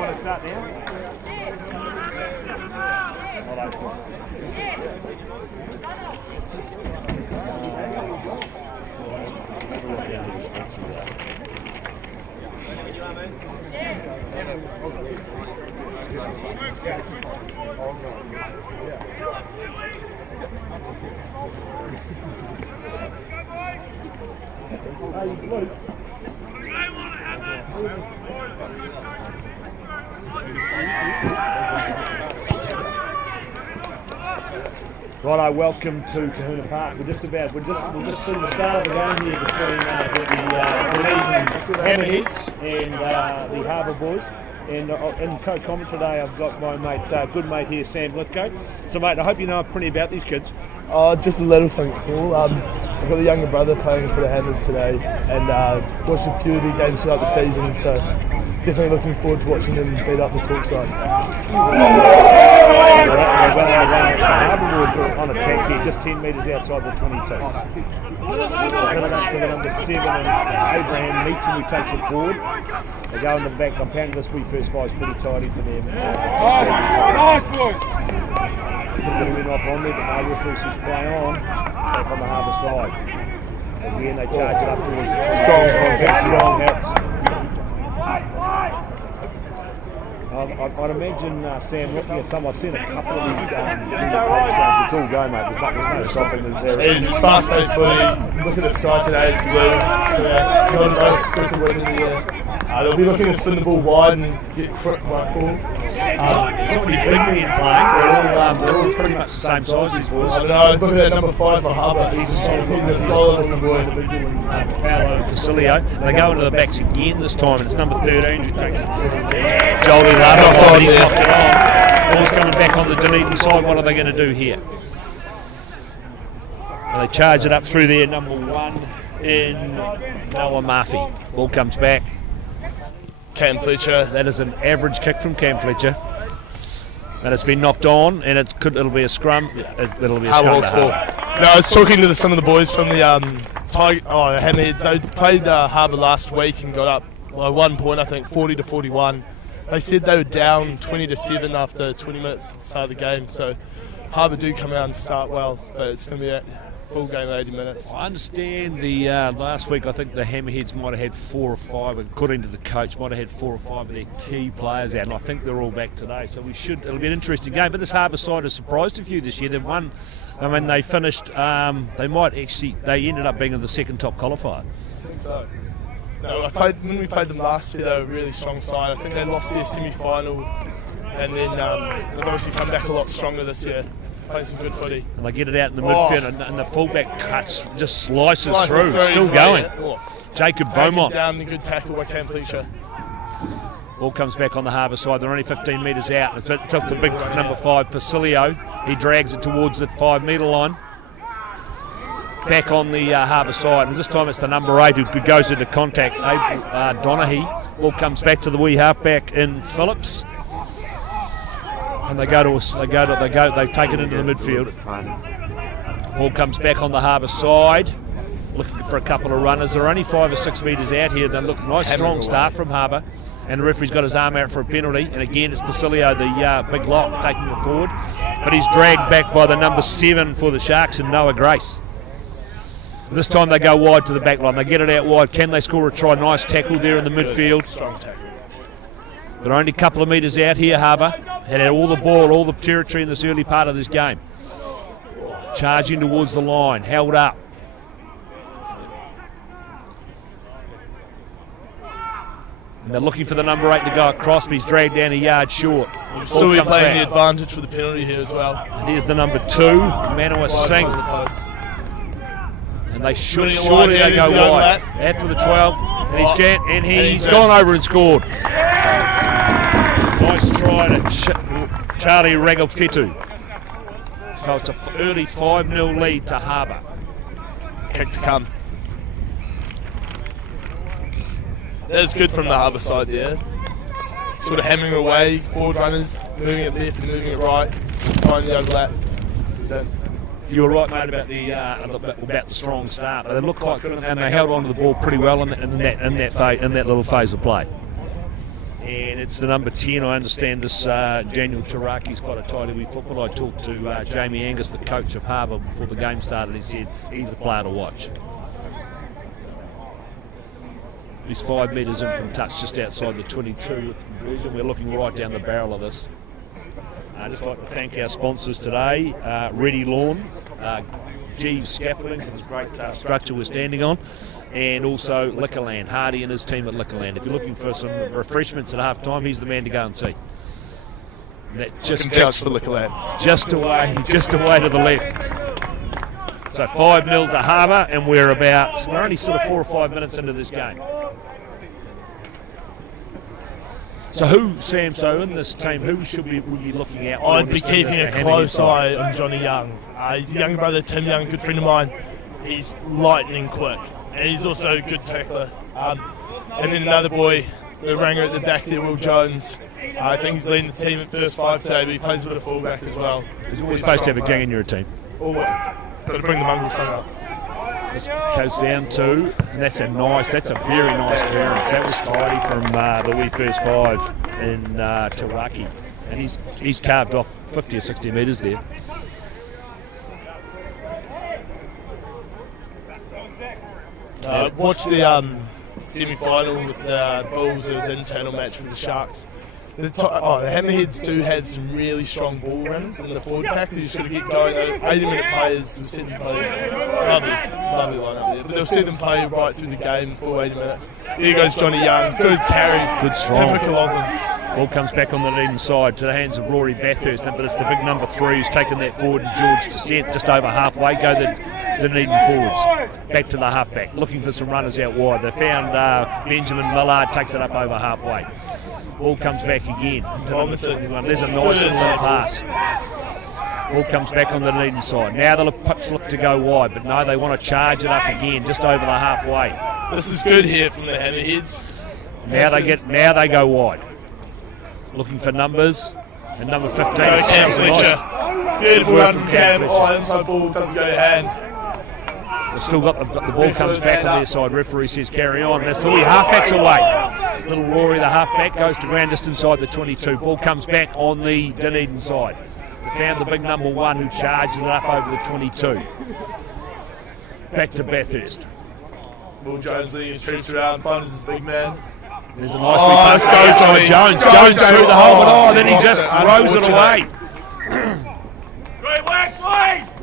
want to start now? Righto, welcome to Tahuna Park. We're just seeing the start of the game here between the Hammerheads and the Harbour boys. And in coach commentary today, I've got my mate, good mate here, Sam Lithgow. So, mate, I hope you know plenty about these kids. Just a little things, Paul. I've got a younger brother playing for the Hammers today, and watched a few of the games throughout the season. So, definitely looking forward to watching them beat up the Hawk side. Harbour were on attack here, just 10 metres outside the 22. Put it up to the number 7 and Abraham Meacham, who takes it forward. They go in the back. I'm pounding this wee first guy's pretty tidy for them. Nice boy! A bit of win off on there, but no referees play on. Back on the Harbour side. Again, they charge it up towards strong contact, strong hats. I'd imagine, Sam, looking at some, I've seen a couple of these games, it's all go, mate. There's no stopping there. It's fast-paced footy. Look at the side today, it's blue. It's not a quick win in the year. They'll be looking to spin the ball wide and get quick right ball. It's pretty big men playing. They're all pretty much the same size, these boys. I don't know, look at that number 5 for Harbour. He's a solid looking boy. Paolo Casilio. They go into the backs again this time, and it's number 13 who takes it. Jolie Lardner, he's knocked it on. Ball's coming back on the Dunedin side. What are they going to do here? Well, they charge it up through there, number 1 in Noah Murphy. Ball comes back. Cam Fletcher. That is an average kick from Cam Fletcher. And it's been knocked on, and it'll be a scrum. It'll be a scrum. No, I was talking to some of the boys from the Hammerheads. They played Harbour last week and got up by 1 point, I think, 40-41. They said they were down 20-7 after 20 minutes at the start of the game. So Harbour do come out and start well, but it's going to be a full game of 80 minutes. I understand the last week I think the Hammerheads might have had 4 or 5, according to the coach, might have had 4 or 5 of their key players out, and I think they're all back today. So it'll be an interesting game. But this Harbour side has surprised a few this year. They've won. I mean, they finished. They ended up being in the second top qualifier. I think so. No, when we played them last year, they were a really strong side. I think they lost their semi-final, and then they've obviously come back a lot stronger this year. Playing some good footy. And they get it out in the midfield, and the fullback cuts, just slices through. Still going. Jacob Beaumont. Down the good tackle by Cam Fletcher. Ball comes back on the Harbour side. They're only 15 metres out. It took the big number 5, Pasilio. He drags it towards the 5 metre line. Back on the Harbour side, and this time it's the number 8 who goes into contact. Donaghy. Ball comes back to the wee halfback in Phillips. And they take it into the midfield. Ball comes back on the Harbour side, looking for a couple of runners. They're only 5 or 6 metres out here. They look nice, strong start from Harbour. And the referee's got his arm out for a penalty. And again, it's Pasilio, the big lock, taking it forward. But he's dragged back by the number 7 for the Sharks and Noah Grace. This time they go wide to the back line. They get it out wide. Can they score a try? Nice tackle there in the midfield. Strong tackle. They're only a couple of metres out here, Harbour. Had all the ball, all the territory in this early part of this game. Charging towards the line, held up. And they're looking for the number 8 to go across, but he's dragged down a yard short. We'll still be playing the advantage for the penalty here as well. And here's the number 2, Manawa Singh. And they should surely they go wide. Out to the 12, and he's gone over and scored. Nice try to Charlie Ragalfetu. So it's an early 5-0 lead to Harbour. Kick to come. That was good from the Harbour side there. Sort of hammering away, forward runners, moving it left and moving it right, trying the overlap. You were right, mate, about the strong start. But they looked quite good, and they held on to the ball pretty well in that little phase of play. And it's the number 10. I understand this Daniel Taraki's quite a tidy wee football. I talked to Jamie Angus, the coach of Harbour, before the game started. He said he's the player to watch. He's 5 metres in from touch, just outside the 22 with conversion. We're looking right down the barrel of this. I'd just like to thank our sponsors today, Ready Lawn, Jeeves Scaffolding for this great structure we're standing on, and also Liquorland, Hardy and his team at Liquorland. If you're looking for some refreshments at half time, he's the man to go and see. And that just for Liquorland. Just away to the left. So 5-0 to Harbour, and we're only sort of 4 or 5 minutes into this game. So in this team, who should we be looking at? I'd be keeping a close eye on Johnny Young. He's a younger brother, Tim Young, good friend of mine. He's lightning quick, and he's also a good tackler. And then another boy, the ranger at the back there, Will Jones. I think he's leading the team at first 5 today, but he plays a bit of fullback as well. He's always supposed to have a gang in your team. Always. Got to bring the mongrel son up. This goes down to, and that's a very nice clearance. That was tidy from the wee first 5 in Taraki. And he's carved off 50 or 60 metres there. Watch the semi-final with the Bulls. It was an internal match with the Sharks. The Hammerheads do have some really strong ball runners in the forward pack. They just got to get going. 80-minute players, we've seen them play. Lovely lineup there. But they'll see them play right through the game for 80 minutes. Here goes Johnny Young. Good carry. Good strong. Typical of them. Ball comes back on the Dunedin side to the hands of Rory Bathurst, but it's the big number 3 who's taken that forward, and George Descent just over halfway. Go the Dunedin forwards. Back to the halfback, looking for some runners out wide. They found Benjamin Millard, takes it up over halfway. Ball comes back again. There's a nice inside pass. Ball comes back on the Dunedin side. Now the pups look to go wide, but no, they want to charge it up again, just over the halfway. This is good here from the Hammerheads. Now they go wide. Looking for numbers, and number 15. Cam Fletcher. Beautiful run from Cam. Inside ball doesn't go to hand. They've still got the ball comes back on their side. Referee says carry on. That's the wee halfback's away. Little Rory, the halfback, goes to ground just inside the 22. Ball comes back on the Dunedin side. They found the big number 1 who charges it up over the 22. Back to Bathurst. Will Jones leading his troops around. Finds his big man. There's a nice pass. Go Jones. Jones through the hole, and then he just throws it away.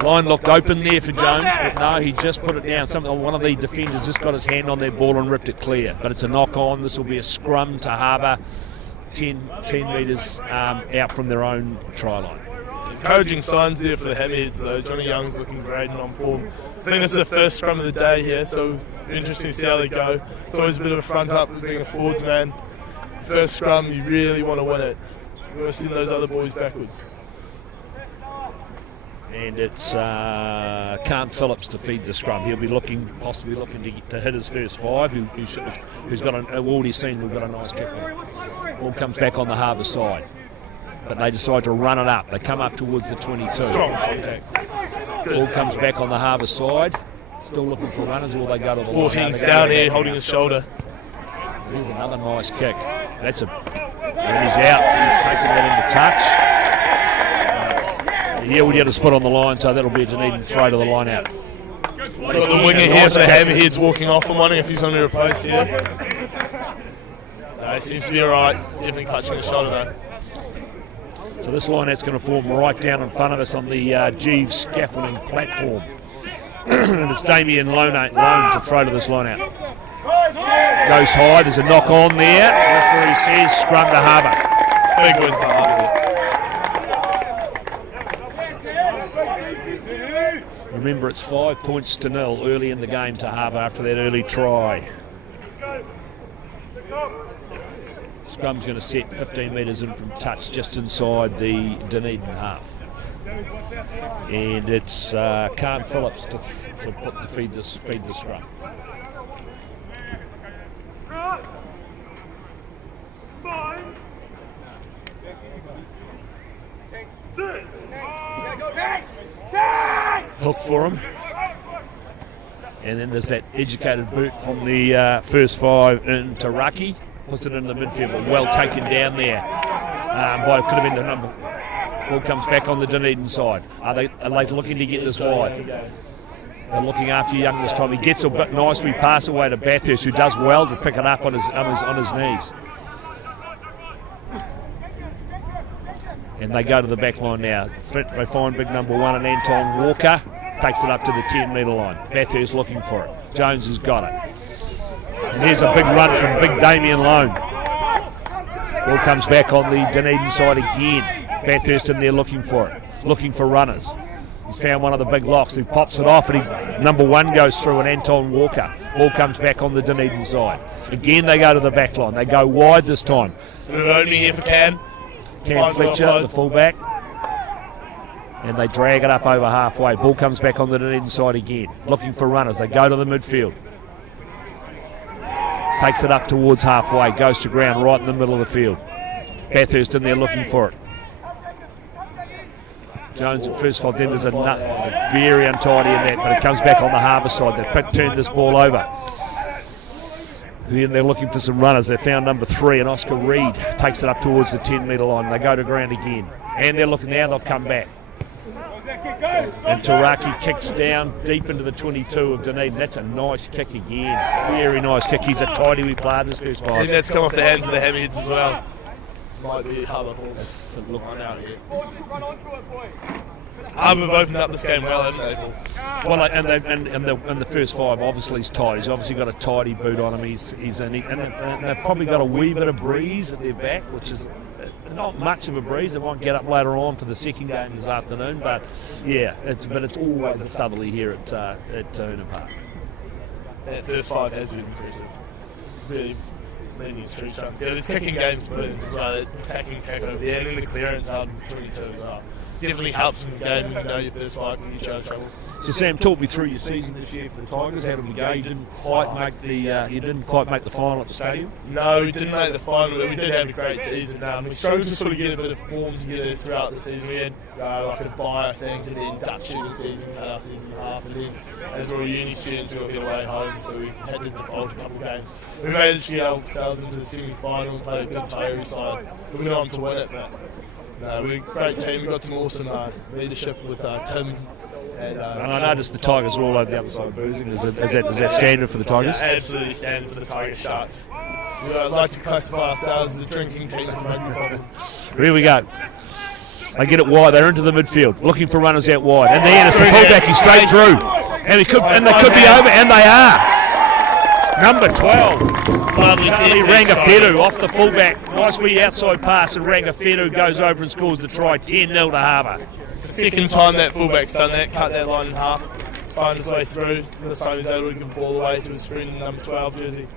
Line looked open there for Jones, but no, he just put it down. One of the defenders just got his hand on their ball and ripped it clear. But it's a knock on. This will be a scrum to Harbour, 10 metres out from their own try line. Encouraging signs there for the Hammerheads though. Johnny Young's looking great and on form. I think this is the first scrum of the day here, so it'll be interesting to see how they go. It's always a bit of a front up with being a forwards man. First scrum, you really want to win it. You want to send those other boys backwards. And it's Cant Phillips to feed the scrum. He'll be possibly looking to hit his first 5. Who's got already seen we've got a nice kick on. Ball comes back on the Harbour side, but they decide to run it up. They come up towards the 22. Strong contact. Ball comes back on the Harbour side. Still looking for runners, or they go to the 14's down here, holding his shoulder. Here's another nice kick. And he's out. He's taken that into touch. Yeah, we'll get his foot on the line, so that'll be a Dunedin throw to the line out. Got the winger here for the Hammerheads walking off. I'm wondering if he's on to replace here. No, he seems to be alright. Definitely clutching his shoulder though. So this line out's going to form right down in front of us on the Jeeves scaffolding platform. And it's Damien Lone to throw to this line out. Goes high, there's a knock on there. Referee says scrum to Harbour. Big win for Harbour. Remember, it's 5 points to 0 early in the game to Harbour after that early try. Scrum's going to set 15 metres in from touch just inside the Dunedin half. And it's Cant Phillips to feed the scrum. Hook for him. And then there's that educated boot from the first 5 into Rugby. Puts it into the midfield, but well taken down there. Could have been the number. Ball comes back on the Dunedin side. Are they looking to get this wide? They're looking after Young this time. He gets a bit nice. We pass away to Bathurst, who does well to pick it up on his knees. And they go to the back line now. They find big number 1 and Anton Walker. Takes it up to the 10-metre line. Bathurst looking for it. Jones has got it. And here's a big run from big Damien Lone. Ball comes back on the Dunedin side again. Bathurst in there looking for it. Looking for runners. He's found one of the big locks. He pops it off and number 1 goes through and Anton Walker. Ball comes back on the Dunedin side. Again they go to the back line. They go wide this time. Bit of opening here for Cam. Cam Fletcher, the fullback. And they drag it up over halfway. Ball comes back on the Dunedin side again. Looking for runners. They go to the midfield. Takes it up towards halfway. Goes to ground right in the middle of the field. Bathurst in there looking for it. Jones at first 5. Then there's very untidy in that, but it comes back on the Harbour side. They've turned this ball over. Then they're looking for some runners. They found number 3 and Oscar Reed takes it up towards the 10-metre line. They go to ground again. And they're looking now, they'll come back. And Taraki kicks down deep into the 22 of Dunedin. That's a nice kick again. Very nice kick. He's a tidy wee player this first 5. I think that's come off the hands of the Hammerheads as well. Might be Harbour Hawks. Look on out here. Harbour have opened up this game well, haven't they, Paul? Well, and the first 5 obviously he's tidy. He's obviously got a tidy boot on him. And they've probably got a wee bit of breeze at their back, which is not much of a breeze. It won't get up later on for the second game this afternoon, but yeah, it's always a southerly here at Tahuna Park. That first 5 has been impressive. It's really leading his streets around the field. His kicking game's brilliant as well. Attacking kick over there, and then the clearance out with 22 as well. Definitely helps in the game when you know your first 5 can get you out of trouble. So Sam, talk me through your season this year for the Tigers. How did we go? You didn't quite make the final at the stadium. No, we didn't make the final, but we did have a great season. We struggled to sort of get a bit of form together throughout the season. We had like a bye, I think, and then Dutch shooting season, cut our season in half, and then as we're uni students, we got to get away home, so we had to default a couple of games. We managed to get ourselves into the semi-final and play a good Tairi side. We went on to win it, but no, we're a great team. We've got some awesome leadership with Tim. And I noticed the Tigers are all over the other side of boozing. Is that standard for the Tigers? Yeah, absolutely standard for the Tiger Sharks. We like to classify ourselves as a drinking team from rugby problem. Here we go. They get it wide. They're into the midfield, looking for runners out wide. And then it's the fullback. He's straight through, and they could be over, and they are. Number 12, Rangafedu off the fullback. Nice wee outside pass, and Rangafedu goes over and scores the try. 10-0 to Harbour. It's the second time that fullback's done that, cut that line in half, found his way through. This time he's able to give the ball away to his friend in number 12 jersey.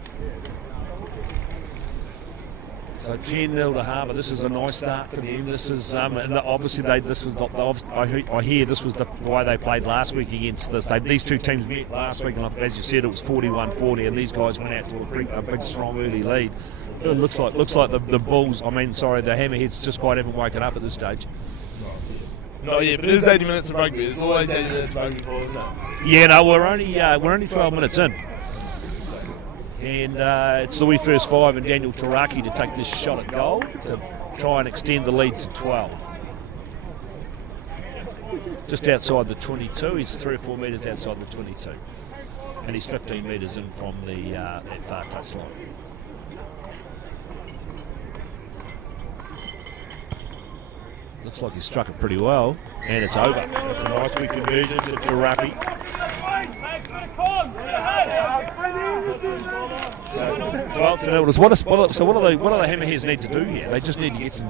So 10-0 to Harbour. This is a nice start for them. This is and obviously this was not. I hear this was the way they played last week against this. These two teams met last week, and as you said, it was 41-40, and these guys went out to a big, strong early lead. It looks like the Bulls. The Hammerheads just quite haven't woken up at this stage. Not yet, but it is 80 minutes of rugby. There's always 80 minutes of rugby, Paul, isn't it? Yeah, no, we're only 12 minutes in. And it's the wee first 5 and Daniel Taraki to take this shot at goal to try and extend the lead to 12. Just outside the 22, he's 3 or 4 metres outside the 22. And he's 15 metres in from that far touch line. Looks like he struck it pretty well, and it's over. It's a nice wee conversion to Tarapi. So 12-0. So what do the Hammerheads need to do here? They just need to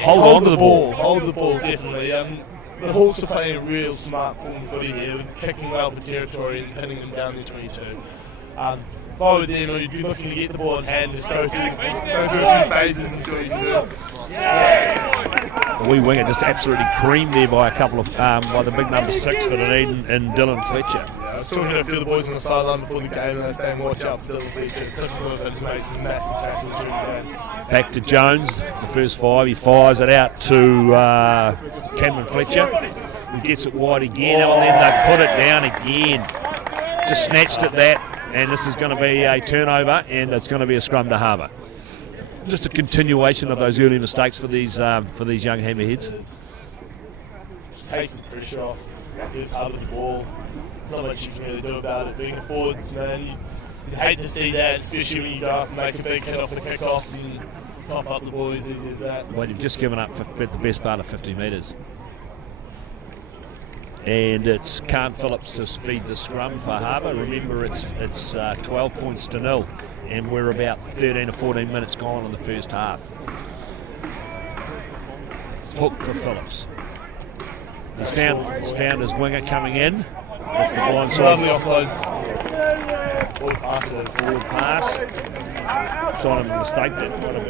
hold on to the ball. Hold the ball, definitely. The Hawks are playing a real smart form footy here, with kicking well for territory and pinning them down to 22. If I were them, you'd be looking to get the ball in hand, just go through a few phases and see what you can do. The wee winger just absolutely creamed there by a couple of by the big number 6 for Dunedin and Dylan Fletcher. I was talking to a few of the boys on the sideline before the game, and they were saying watch out for Dylan Fletcher. Typical of him to make some massive tackles during the game. Back to Jones, the first 5. He fires it out to Cameron Fletcher. who gets it wide again, and then they put it down again. Just snatched at that, and this is going to be a turnover, and it's going to be a scrum to Harbour. Just a continuation of those early mistakes for these young hammerheads. Just takes the pressure off, gives Harbour the ball. There's not much you can really do about it. Being a forward, man, you hate to see that, especially when you go up and make a big hit off the kick-off and cough up the ball as easy as that. Well, you've just given up the best part of 50 metres. And it's Kant Phillips to feed the scrum for Harbour. Remember, it's 12 points to 0, and we're about 13 or 14 minutes gone in the first half. It's hooked for Phillips. He's found his winger coming in. That's the blind side. Lovely offload. Forward pass it is. Forward pass. Sort of a mistake there. Might have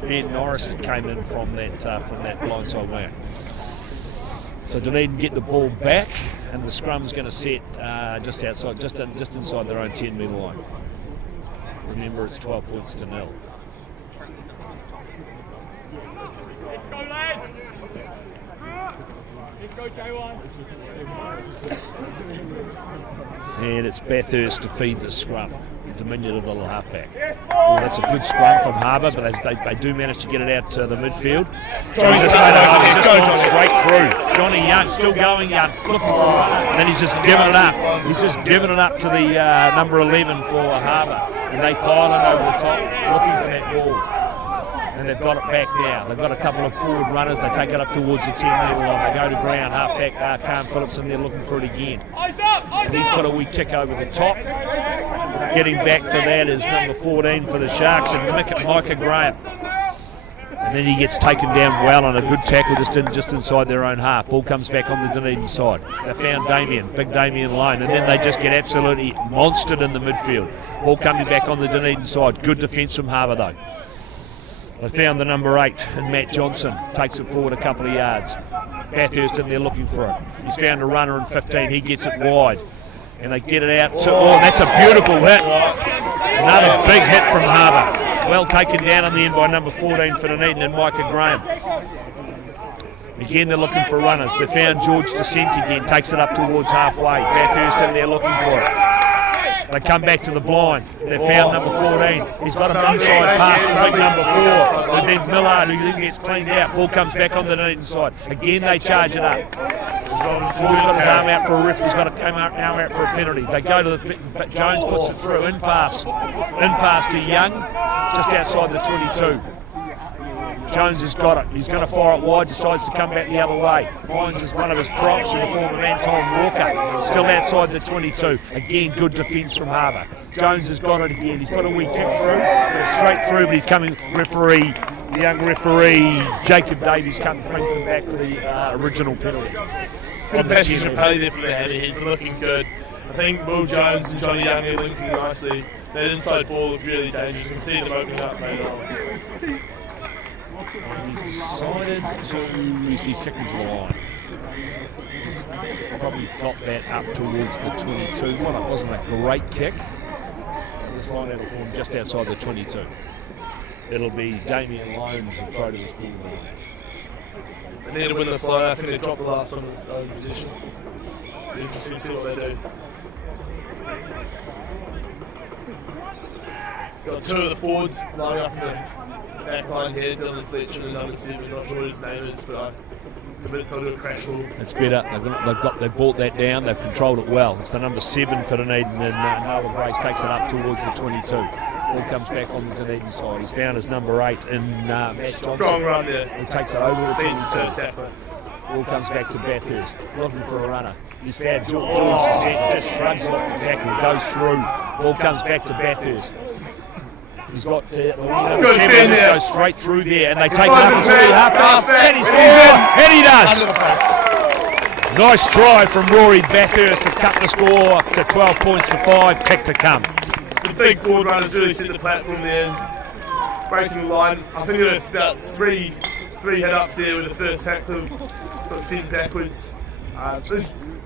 been Ben Norris that came in from that blindside winger. So Dunedin get the ball back, and the scrum's going to set just inside their own 10-metre line. Remember, it's 12 points to 0. And it's Bathurst to feed the scrum. Diminutive little halfback. Well, that's a good scrum from Harbour, but they do manage to get it out to the midfield. Johnny's just gone straight through. Johnny Young, still going Young, looking for a runner, and then he's just given it up. He's just given it up to the number 11 for Harbour, and they pile in over the top, looking for that ball. And they've got it back now. They've got a couple of forward runners. They take it up towards the 10-metre line. They go to ground. Halfback Kant Phillips, and they're looking for it again. And he's got a wee kick over the top. Getting back for that is number 14 for the Sharks, and Micah Graham. And then he gets taken down well on a good tackle just inside their own half. Ball comes back on the Dunedin side. They found big Damien Lone, and then they just get absolutely monstered in the midfield. Ball coming back on the Dunedin side. Good defence from Harbour though. They found the number 8 and Matt Johnson takes it forward a couple of yards. Bathurst in there looking for it. He's found a runner in 15. He gets it wide. And they get it out to... Oh, that's a beautiful hit. Another big hit from Harbour. Well taken down in the end by number 14 for Dunedin and Micah Graham. Again, they're looking for runners. They found George Descent again. Takes it up towards halfway. Bathurst in there looking for it. They come back to the blind. They found number 14. He's got an inside pass to big number 4. And then Millard, who then gets cleaned out. Ball comes back on the Dunedin side. Again, they charge it up. He's got his arm out for a ref. He's got an arm out for a penalty. They go to the... Jones puts it through. In pass to Young, just outside the 22. Jones has got it. He's going to fire it wide, decides to come back the other way. Finds one of his props in the form of Anton Walker. Still outside the 22. Again, good defence from Harbour. Jones has got it again. He's got a wee kick through. Straight through, but he's coming. The young referee, Jacob Davies, brings them back for the original penalty. Good passage from Paddy there for the hammerheads, looking good. I think Will Jones and Johnny Young are linking nicely. That inside ball looked really dangerous. You can see them opening up later on. He's decided he's kicked into the line. He's probably got that up towards the 22. Well, it wasn't a great kick. This line out formed just outside the 22. It'll be Damien Lones who throw to this ball. They need to win this line. I think they dropped the last one with own position. Be interesting to see what they do. Got 2 of the forwards lining up in the back line here. Dylan Fletcher and number 7. Not sure what his name is, but I convinced they'll do a crash ball. It's better. They've brought that down. They've controlled it well. It's the number 7 for Dunedin, and Noel Grace takes it up towards the 22. Ball comes back on the Dunedin side. He's found his number 8 in Matt Johnson. Strong run there. He takes it over the 22. Ball comes back to Bathurst, looking for a runner. He's found George Descent, just shrugs off the tackle, goes through. Ball comes back to Bathurst. He's got number 7 just goes straight through there, and they take it up to half, and he's gone, and he does. Nice try from Rory Bathurst to cut the score to 12 points to 5. Kick to come. The big forward runners really set the platform there, breaking the line. I think there was about three hit-ups there with the first tackle, got sent backwards.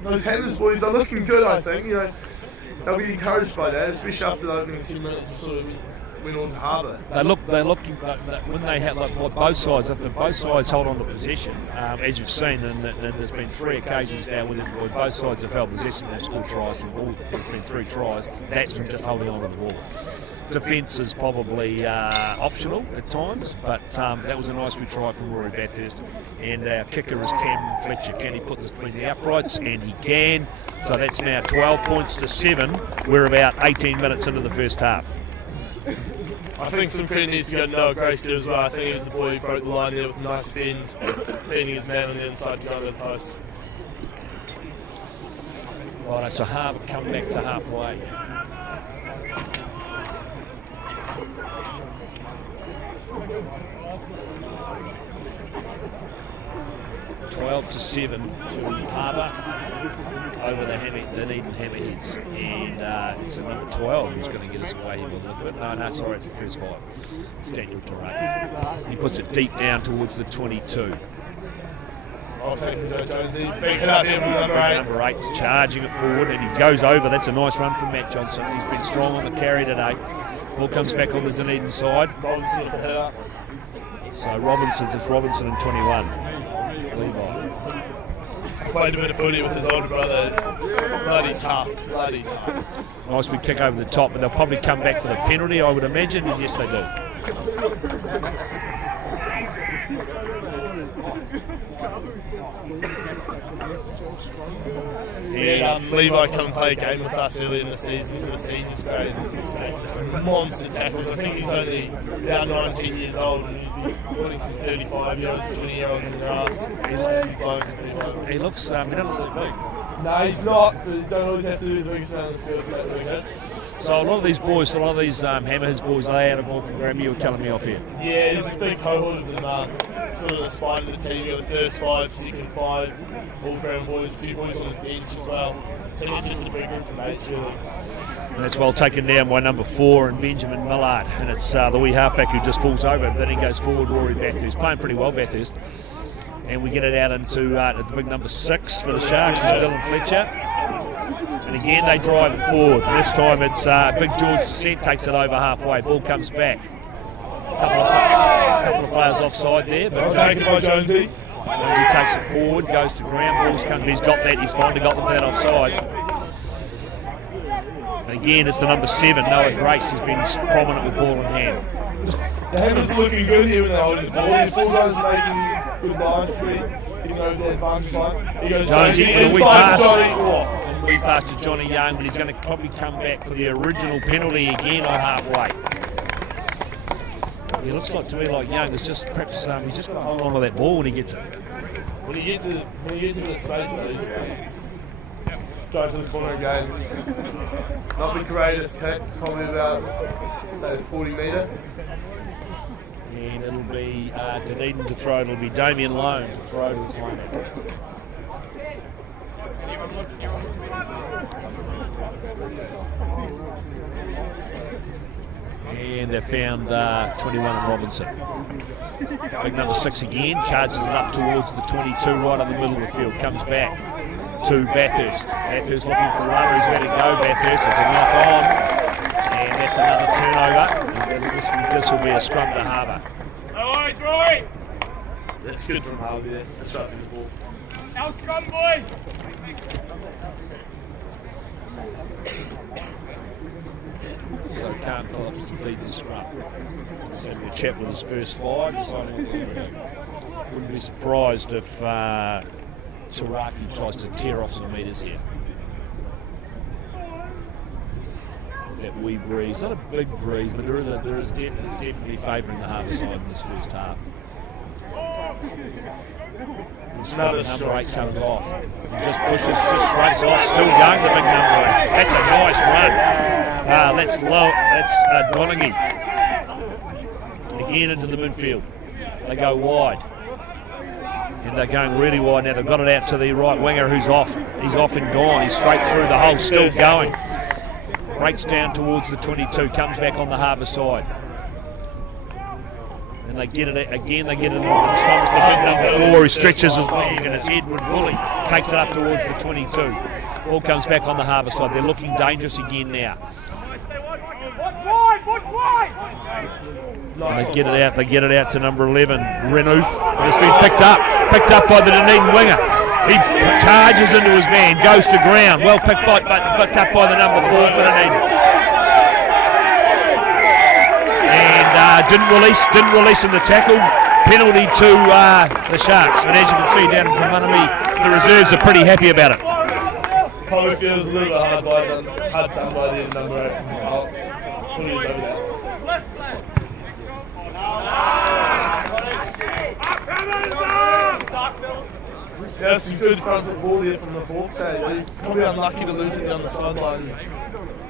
Those Hammers boys are looking good, I think. They'll be encouraged by that, especially after the opening 10 minutes of sort of went on to Harbour. They look when they had both sides. If both sides hold on to possession, as you've seen, and there's been 3 occasions now where both sides have held possession, they've scored tries, and there's been 3 tries. That's from just holding on to the ball. Defence is probably optional at times, but that was a nice wee try from Rory Bathurst. And our kicker is Cam Fletcher. Can he put this between the uprights? And he can. So that's now 12 points to 7. We're about 18 minutes into the first half. I think some credit needs to go to Noah Grace there as well. I think he was the boy who broke the line there with a nice fend, fending his man on the inside to go to the post. Right, so Harbour come back to halfway. (12-7) to Harbour over the Dunedin Hammerheads, and it's the number 12 who's going to get us away here with a little bit. No, sorry, it's the first 5. It's Daniel Taraki. He puts it deep down towards the 22. I'll take him down, Jonesy. Big hit up here from number 8. Number 8 charging it forward, and he goes over. That's a nice run from Matt Johnson. He's been strong on the carry today. Ball comes back on the Dunedin side. Robinson with the hit up. So it's Robinson and 21. Levi. Played a bit of footy with his older brother. It's bloody tough. Nice big kick over the top, but they'll probably come back for the penalty, I would imagine, and yes, they do. And Levi come and play a game with us early in the season for the seniors grade. He's making some monster tackles. I think he's only about 19 years old and he's putting some 35-year-olds, 20-year-olds in their ass. He looks, he doesn't look big. No, he's not, but you don't always have to do the biggest man in the field to make the big hits. So a lot of these Hammerheads boys, are they out of Auckland Grammy, you were telling me off here? Yeah, there's a big cohort of them, sort of the spine of the team. You've got the first 5, second 5, all ground boys, a few boys on the bench as well. I think it's just a big group of mates, really. And that's well taken down by number 4 and Benjamin Millard. And it's the wee halfback who just falls over, but then he goes forward, Rory Bathurst. Playing pretty well, Bathurst. And we get it out into the big number 6 for the Sharks, is Dylan Fletcher. And again, they drive it forward. And this time it's Big George Descent takes it over halfway. Ball comes back. A couple of players offside there, but taken by Jonesy. Jonesy takes it forward, goes to ground. Ball's come. He's got that. He's finally got them for that offside. And again, it's the number 7, Noah Grace, who's been prominent with ball in hand. The Hammers looking good here when they're holding the ball. The 4 guys are making good lines, getting over the advantage line. He goes Jonesy, inside Johnny. We pass to Johnny Young, but he's going to probably come back for the original penalty again on halfway. He looks like to me like Young is just perhaps he's just got to hold on to that ball when he gets it. When he gets in the space, though, he's great. Go to the corner again. Not the greatest kick, probably about say 40 metre. And it'll be Dunedin to throw. It'll be Damien Lone to throw to his line. And they've found 21 and Robinson. Big number 6 again, charges it up towards the 22 right in the middle of the field, comes back to Bathurst. Bathurst looking for rubber, he's let it go, Bathurst, it's a knock on. And that's another turnover. This will be a scrum to Harbour. No worries, Roy! That's good from Harbour there. That's up in the ball. Now scrum, boys! So Khan Phillips to feed the scrum. He's having a chat with his first 5, deciding what they're going to do. Wouldn't be surprised if Taraki tries to tear off some metres here. That wee breeze, not a big breeze, but there is definitely favouring the Harbour side in this first half. Number 8 comes off. He just pushes, just shrugs off. Still going, the big number 8. That's a nice run. That's low. That's Donaghy. Again into the midfield. They go wide. And they're going really wide now. They've got it out to the right winger who's off. He's off and gone. He's straight through the hole, still going. Breaks down towards the 22, comes back on the Harbour side. And they get it again, they get it this time it's the big number 4 who stretches his leg, and it's Edward Woolley, takes it up towards the 22. Ball comes back on the Harbour side. They're looking dangerous again now. They get it out to number 11, Renouf. It's been picked up by the Dunedin winger. He charges into his man, goes to ground. Well picked up by the number 4 for Dunedin. And didn't release in the tackle. Penalty to the Sharks. And as you can see down in front of me, the reserves are pretty happy about it. Probably feels a little bit hard done by the number 8 from the Colts. Put it over there. Yeah, some good front football there from the Hawks. They're probably unlucky to lose it there on the sideline.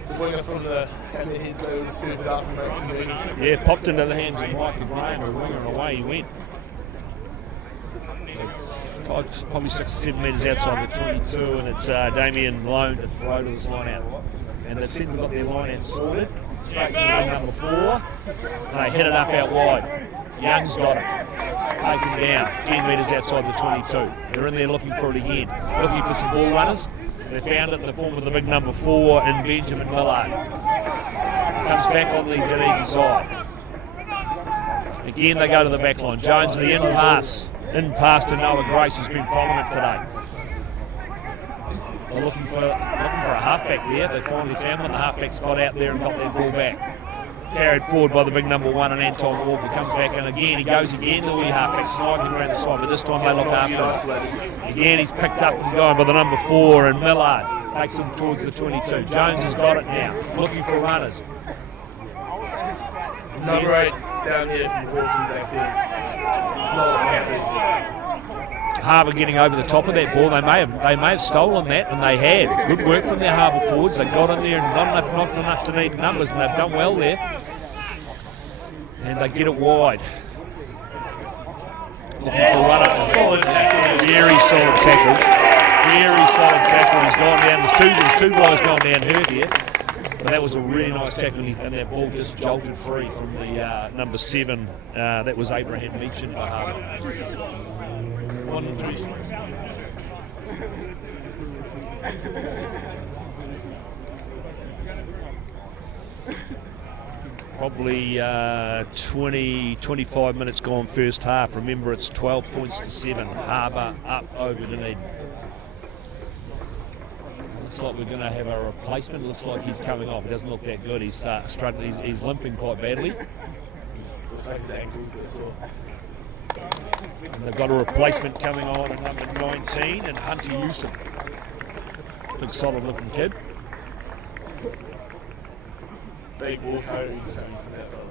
The winger from the Hammerheads able to scoop it up and make some moves. Yeah, popped into the hands of Michael Graham, the winger, and away he went. So probably 6 or 7 metres outside the 22, and it's Damien Lone to throw to this line out. And they've said we've got their line out sorted. Straight to ring number 4. And they hit it up out wide. Young's got it. Taken down, 10 metres outside the 22. They're in there looking for it again. Looking for some ball runners. They found it in the form of the big number 4 and Benjamin Millard. Comes back on the Dunedin side. Again, they go to the back line. Jones, the in pass to Noah Grace has been prominent today. They're looking for a halfback there. They finally found one. The halfback's got out there and got their ball back. Carried forward by the big number 1 and Anton Walker comes back, and again he goes again, the wee halfback sliding around the side, but this time they look after him. Again he's picked up and going by the number 4, and Millard takes him towards the 22. Jones has got it now, looking for runners. Number 8 down here from the Hawks in the backfield. Harbour getting over the top of that ball. They may have stolen that, and they have. Good work from their Harbour forwards. They got in there and not enough to need numbers, and they've done well there. And they get it wide. Looking for a runner. Solid tackle. Very solid tackle. Very solid tackle. He's gone down. There's two guys gone down hurt here. But that was a really nice tackle, and that ball just jolted free from the number 7. That was Abraham Meechin for Harbour. 1 and 3. Probably 25 minutes gone first half. Remember, it's 12 points to 7. Harbour up over Dunedin. Looks like we're going to have a replacement. Looks like he's coming off. He doesn't look that good. He's struggling. He's limping quite badly. Looks like his ankle. And they've got a replacement coming on at number 19, and Hunter Yusuf. Big solid looking kid. Big Walker, he's going for that fella.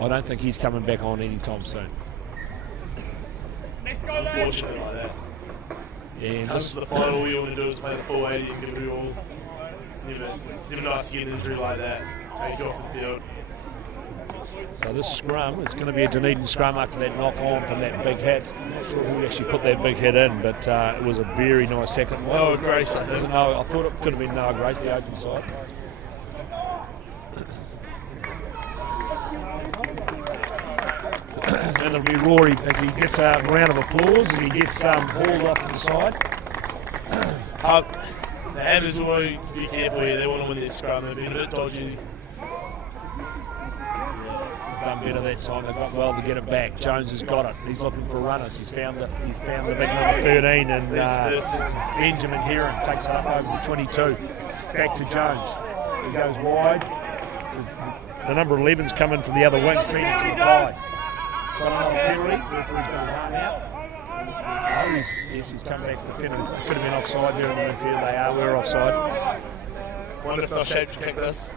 I don't think he's coming back on anytime soon. It's unfortunate like that. Yeah, That's the final. All you want to do is play the 480 and give it all. It's never nice to get an injury like that. Take you off the field. So this scrum, it's going to be a Dunedin scrum after that knock on from that big hit. I'm not sure who actually put that big hit in, but it was a very nice tackle. Noah Grace, I think. I thought it could have been Noah Grace, the open side. And it'll be Rory as he gets a round of applause as he gets hauled off to the side. The Hammers want to be careful here. They want to win their scrum. They've been a bit dodgy. Done better that time. They've got well to get it back. Jones has got it. He's looking for runners. He's found the big number 13, and Benjamin Heron takes it up over the 22. Back to Jones. He goes wide. The number 11's coming from the other wing. Phoenix will guide. Got another penalty. Referee's got his arm out. Oh, he's come back for the penalty. Could have been offside there in the midfield. They are. We're offside. Wonder if they'll shape to kick this.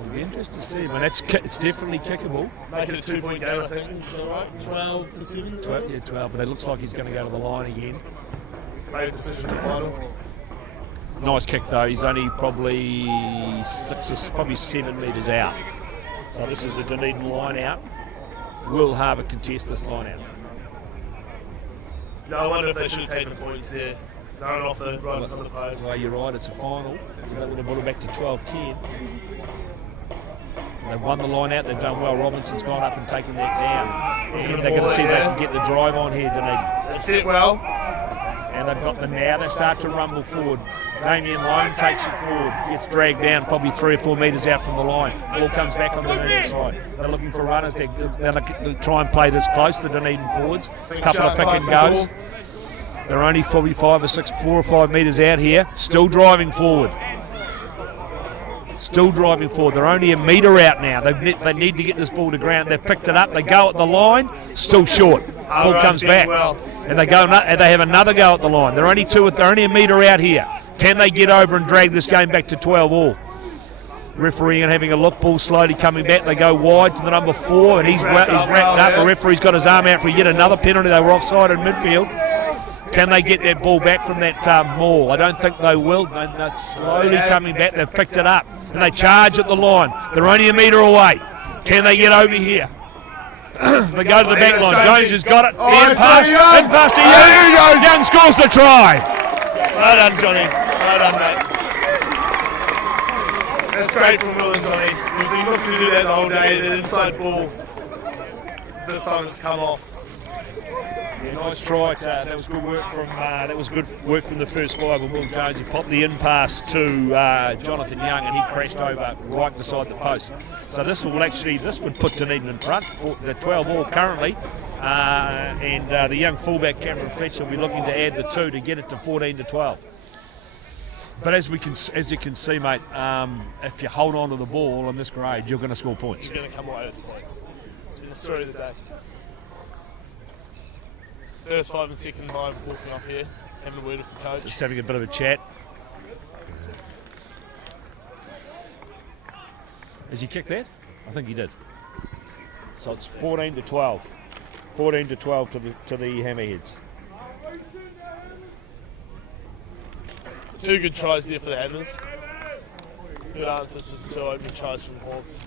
It'll be interesting to see. I mean, it's definitely kickable. Make it a 2-point game, I think. Is that right? 12 to 7? 12, yeah, 12. But it looks like he's going to go to the line again. Made a decision in the final. Nice kick though. He's only probably 7 metres out. So this is a Dunedin line out. Will Harbour contest this line out? No, I wonder if they should have taken the points there. Right off the post. Well, you're right. It's a final. They would have brought it back to 12-10. They've won the line out. They've done well. Robinson's gone up and taken that down. And they're going to see if they can get the drive on here, Dunedin. They've set well. And they've got them now. They start to rumble forward. Damien Lone takes it forward, gets dragged down probably 3 or 4 metres out from the line. Ball comes back on the Dunedin side. They're looking for runners. They'll try and play this close, the Dunedin forwards. A couple of pick and goes. They're only probably 4 or 5 metres out here. Still driving forward. Still driving forward. They're only a metre out now. They need to get this ball to ground. They've picked it up. They go at the line. Still short. Ball comes back. And they have another go at the line. They're only a metre out here. Can they get over and drag this game back to 12 all? Referee and having a look. Ball slowly coming back. They go wide to the number 4, and he's wrapped up. The referee's got his arm out for yet another penalty. They were offside in midfield. Can they get that ball back from that maul? I don't think they will. They're slowly coming back. They've picked it up, and they charge at the line. They're only a metre away. Can they get over here? They go to the back line. Jones has got it. In pass to Young. Young scores the try. Well done, Johnny. Well done, mate. That's great from Will and Johnny. We've been looking to do that the whole day. The inside ball. This time it's come off. Yeah, nice try. That was good work from the first 5 of Will Jones. He popped the in pass to Jonathan Young, and he crashed over right beside the post. So this would put Dunedin in front for the 12 all currently. And the young fullback Cameron Fletcher will be looking to add the 2 to get it to 14-12. But as you can see, mate, if you hold on to the ball in this grade, you're going to score points. You're going to come away with points. It's been the story of the day. First 5 and second 5 walking off here, having a word with the coach. Just having a bit of a chat. Has he kicked that? I think he did. So it's 14-12. 14-12 to the Hammerheads. It's 2 good tries there for the Hammers. Good answer to the 2 open tries from the Hawks.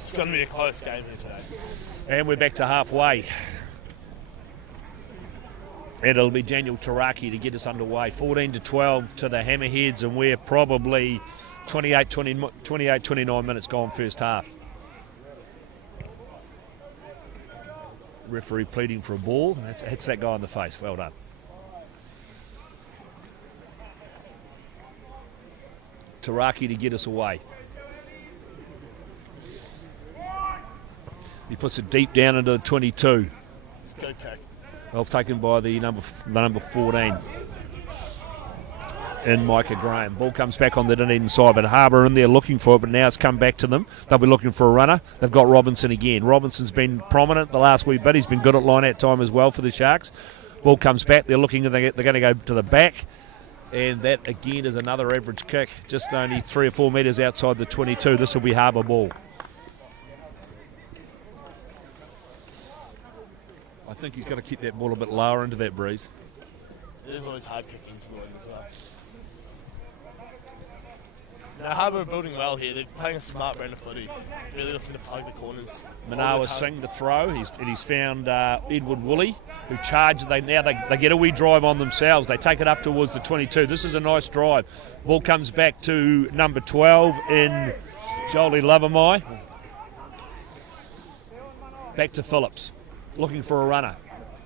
It's going to be a close game here today. And we're back to halfway. And it'll be Daniel Taraki to get us underway. 14-12 to the Hammerheads, and we're probably 28-29 minutes gone first half. Referee pleading for a ball. Hits that guy in the face. Well done. Taraki to get us away. He puts it deep down into the 22. It's a good kick. Well taken by the number 14 in Micah Graham. Ball comes back on the Dunedin side, but Harbour in there looking for it, but now it's come back to them. They'll be looking for a runner. They've got Robinson again. Robinson's been prominent the last wee bit. He's been good at line-out time as well for the Sharks. Ball comes back. They're looking, they're going to go to the back, and that again is another average kick, just only 3 or 4 metres outside the 22. This will be Harbour ball. I think he's got to keep that ball a bit lower into that breeze. It is always hard kicking to the wind as well. Now Harbour are building well here. They're playing a smart brand of footy. Really looking to plug the corners. Manawa Singh to throw. He's found Edward Woolley, who charge. They get a wee drive on themselves. They take it up towards the 22. This is a nice drive. Ball comes back to number 12 in Jolie Lovamai. Back to Phillips, looking for a runner.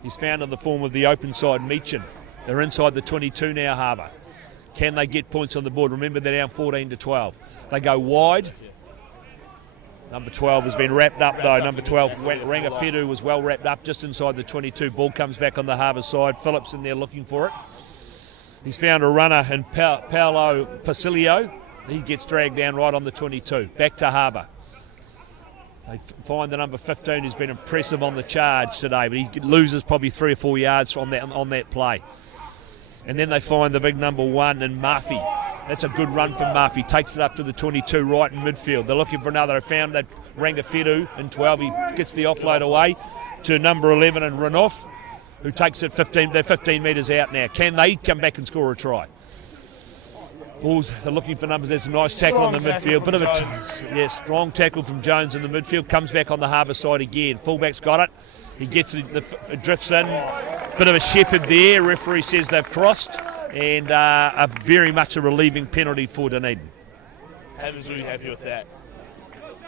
He's found in the form of the open side Meechan. They're inside the 22 now, Harbour. Can they get points on the board? Remember, they're down 14-12. They go wide. Number 12 has been wrapped up, though. Number 12, Rangafedu, was well wrapped up just inside the 22. Ball comes back on the Harbour side. Phillips in there looking for it. He's found a runner in Paolo Pasilio. He gets dragged down right on the 22. Back to Harbour. They find the number 15 who's been impressive on the charge today, but he loses probably 3 or 4 yards on that play. And then they find the big number 1 in Murphy. That's a good run from Murphy. Takes it up to the 22 right in midfield. They're looking for another. They found that Rangafedu in 12. He gets the offload away to number 11 in Renouf, who takes it 15. They're 15 metres out now. Can they come back and score a try? Bulls, they're looking for numbers. There's a nice tackle in the midfield. Bit of a strong tackle from Jones in the midfield. Comes back on the Harbour side again. Fullback's got it. He gets it, drifts in. Bit of a shepherd there. Referee says they've crossed, and a very much a relieving penalty for Dunedin. Hammer's really happy with that.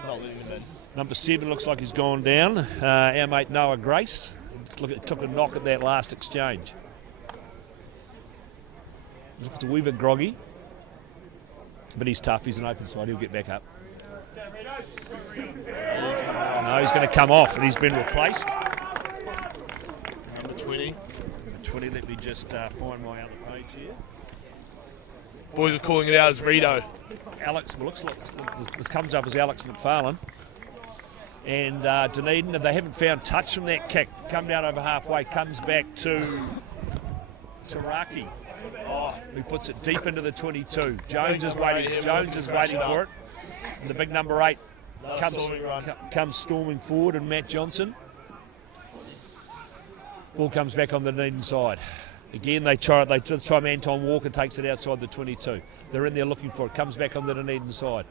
Not letting him in. Number 7 looks like he's gone down. Our mate Noah Grace took a knock at that last exchange. Looks a wee bit groggy. But he's tough. He's an open side. He'll get back up. No, he's going to come off, and he's been replaced. Number 20. Number 20, let me just find my other page here. Boys are calling it out as Rito. Alex, well, looks like this comes up as Alex McFarlane. And Dunedin, they haven't found touch from that kick. Come down over halfway, comes back to Taraki, who puts it deep into the 22. Jones is waiting for it. And the big number 8 comes storming forward, and Matt Johnson. Ball comes back on the Dunedin side. Again, they try Anton Walker takes it outside the 22. They're in there looking for it. Comes back on the Dunedin side.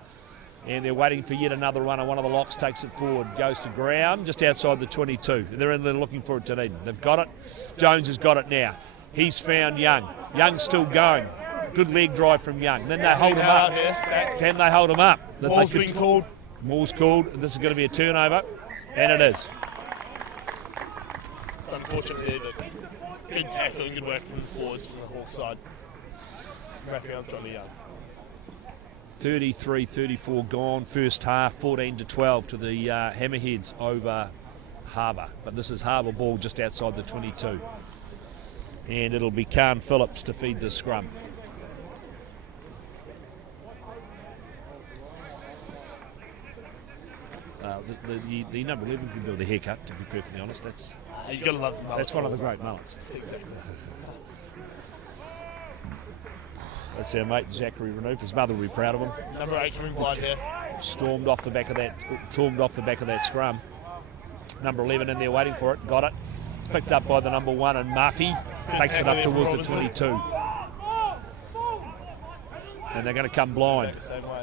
And they're waiting for yet another runner. One of the locks takes it forward, goes to ground just outside the 22. They're in there looking for it Dunedin. They've got it. Jones has got it now. He's found Young. Young's still going. Good leg drive from Young. Then they hold him up. Can they hold him up? Ball's been called. Ball's called. This is going to be a turnover. And it is. It's unfortunate there, but good tackle and good work from the forwards from the Hawk side. Wrapping up Johnny Young. 33-34 gone. First half, 14-12 to the Hammerheads over Harbour. But this is Harbour ball just outside the 22. And it'll be Khan Phillips to feed the scrum. The number 11 can do the haircut, to be perfectly honest. You've got to love the mullet. That's one of the great mullets. Exactly. That's our mate Zachary Renouf. His mother will be proud of him. Number 8 coming blind here. Stormed off the back of that scrum. Number 11 in there waiting for it. Got it. It's picked up by the number 1, and Murphy takes it up towards the 22. And they're going to come blind.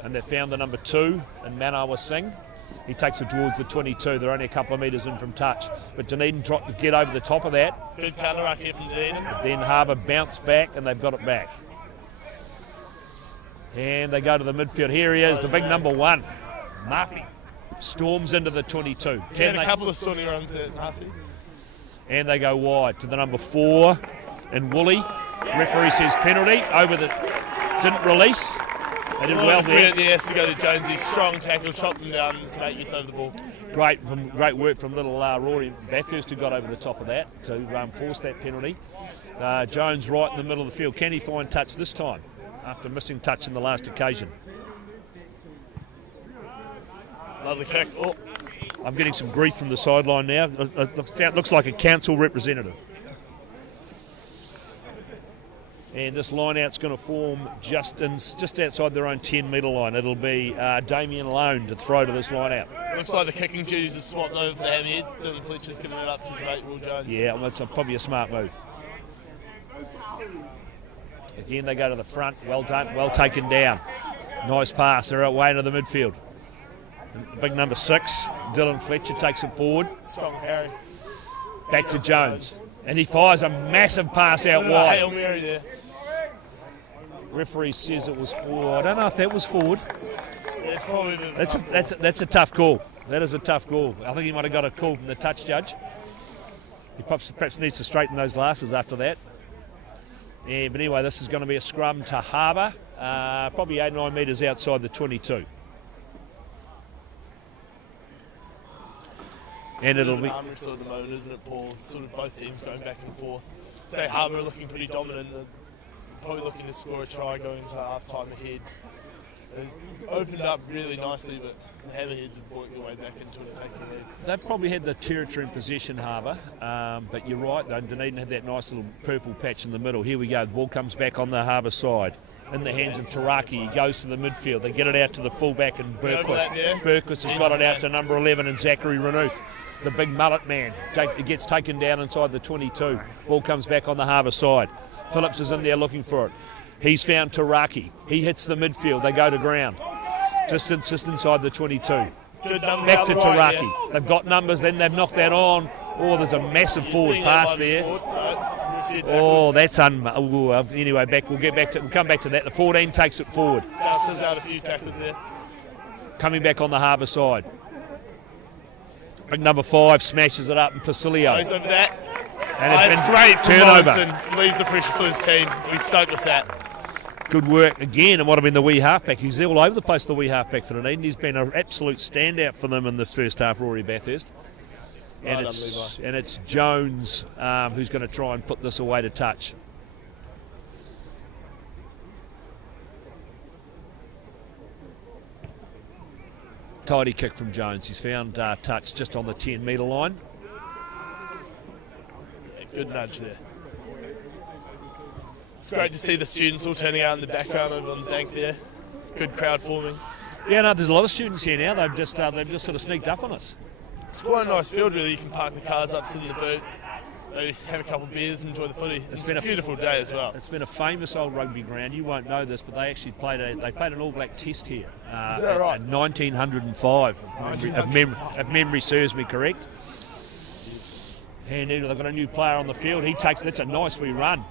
And they've found the number 2 in Manawa Singh. He takes it towards the 22. They're only a couple of metres in from touch. But Dunedin tried to get over the top of that. Good counter ruck here from Dunedin. But then Harbour bounced back, and they've got it back. And they go to the midfield. Here he is, the big number 1. Murphy storms into the 22. He's had a couple of stunning runs there, Murphy. And they go wide to the number 4 and Woolley. Referee says penalty over the... Didn't release. They did well there. There has to go to Jonesy. Strong tackle, chopped him down. His mate gets over the ball. Great work from little Rory Bathurst, who got over the top of that to force that penalty. Jones right in the middle of the field. Can he find touch this time after missing touch in the last occasion? Lovely kick. Oh. I'm getting some grief from the sideline now. It looks like a council representative. And this line-out's going to form just outside their own 10-metre line. It'll be Damien Lone to throw to this line-out. Looks like the kicking duties have swapped over for the Hammerheads. Dylan Fletcher's giving it up to his mate Will Jones. Yeah, well, that's probably a smart move. Again, they go to the front. Well done, well taken down. Nice pass. They're out way into the midfield. Big number 6, Dylan Fletcher takes it forward. Strong parry. Back to Jones. And he fires a massive pass out Hail wide. Mary there. Referee says it was forward. I don't know if that was forward. It's probably That's a tough call. That is a tough call. I think he might have got a call from the touch judge. He perhaps needs to straighten those glasses after that. Yeah, but anyway, this is going to be a scrum to Harbour, probably 8-9 metres outside the 22. And it'll be arm wrestle at the moment, isn't it, Paul? Sort of both teams going back and forth. Say Harbour are looking pretty dominant. Probably looking to score a try going into half time ahead. It's opened up really nicely, but the Hammerheads have worked their way back into it, taking the lead. They've probably had the territory in possession, Harbour, but you're right, though. Dunedin had that nice little purple patch in the middle. Here we go. The ball comes back on the Harbour side. In the hands of Taraki. He goes to the midfield. They get it out to the fullback and Burquist. Burquist has got it out to number 11 and Zachary Renouf, the big mullet man. It gets taken down inside the 22. Ball comes back on the Harbour side. Phillips is in there looking for it. He's found Taraki. He hits the midfield. They go to ground. Just inside the 22. Good number back to right, Taraki. yeah. They've got numbers, then they've knocked that on. Oh, there's a massive forward pass there. Oh, that's anyway, we'll come back to that. The 14 takes it forward. Bounces out a few tackles there. Coming back on the Harbour side. Big number 5 smashes it up, and Pasilio. Goes over that. And It's great from turnover. Robinson. Leaves the pressure for his team. He's stoked with that. Good work again. It might have been the wee halfback. He's all over the place, the wee halfback for Dunedin. He's been an absolute standout for them in the first half, Rory Bathurst. And it's Jones who's going to try and put this away to touch. Tidy kick from Jones. He's found touch just on the 10-metre line. Yeah, good nudge there. It's great to see the students all turning out in the background over on the bank there. Good crowd forming. Yeah, no, there's a lot of students here now. They've just sort of sneaked up on us. It's quite a nice field, really. You can park the cars up, sit in the boot, maybe have a couple of beers and enjoy the footy. It's been a beautiful day as well. It's been a famous old rugby ground. You won't know this, but they actually played an All Black Test here. Is that right? In 1905, if memory serves me correct. And they've got a new player on the field. That's a nice wee run.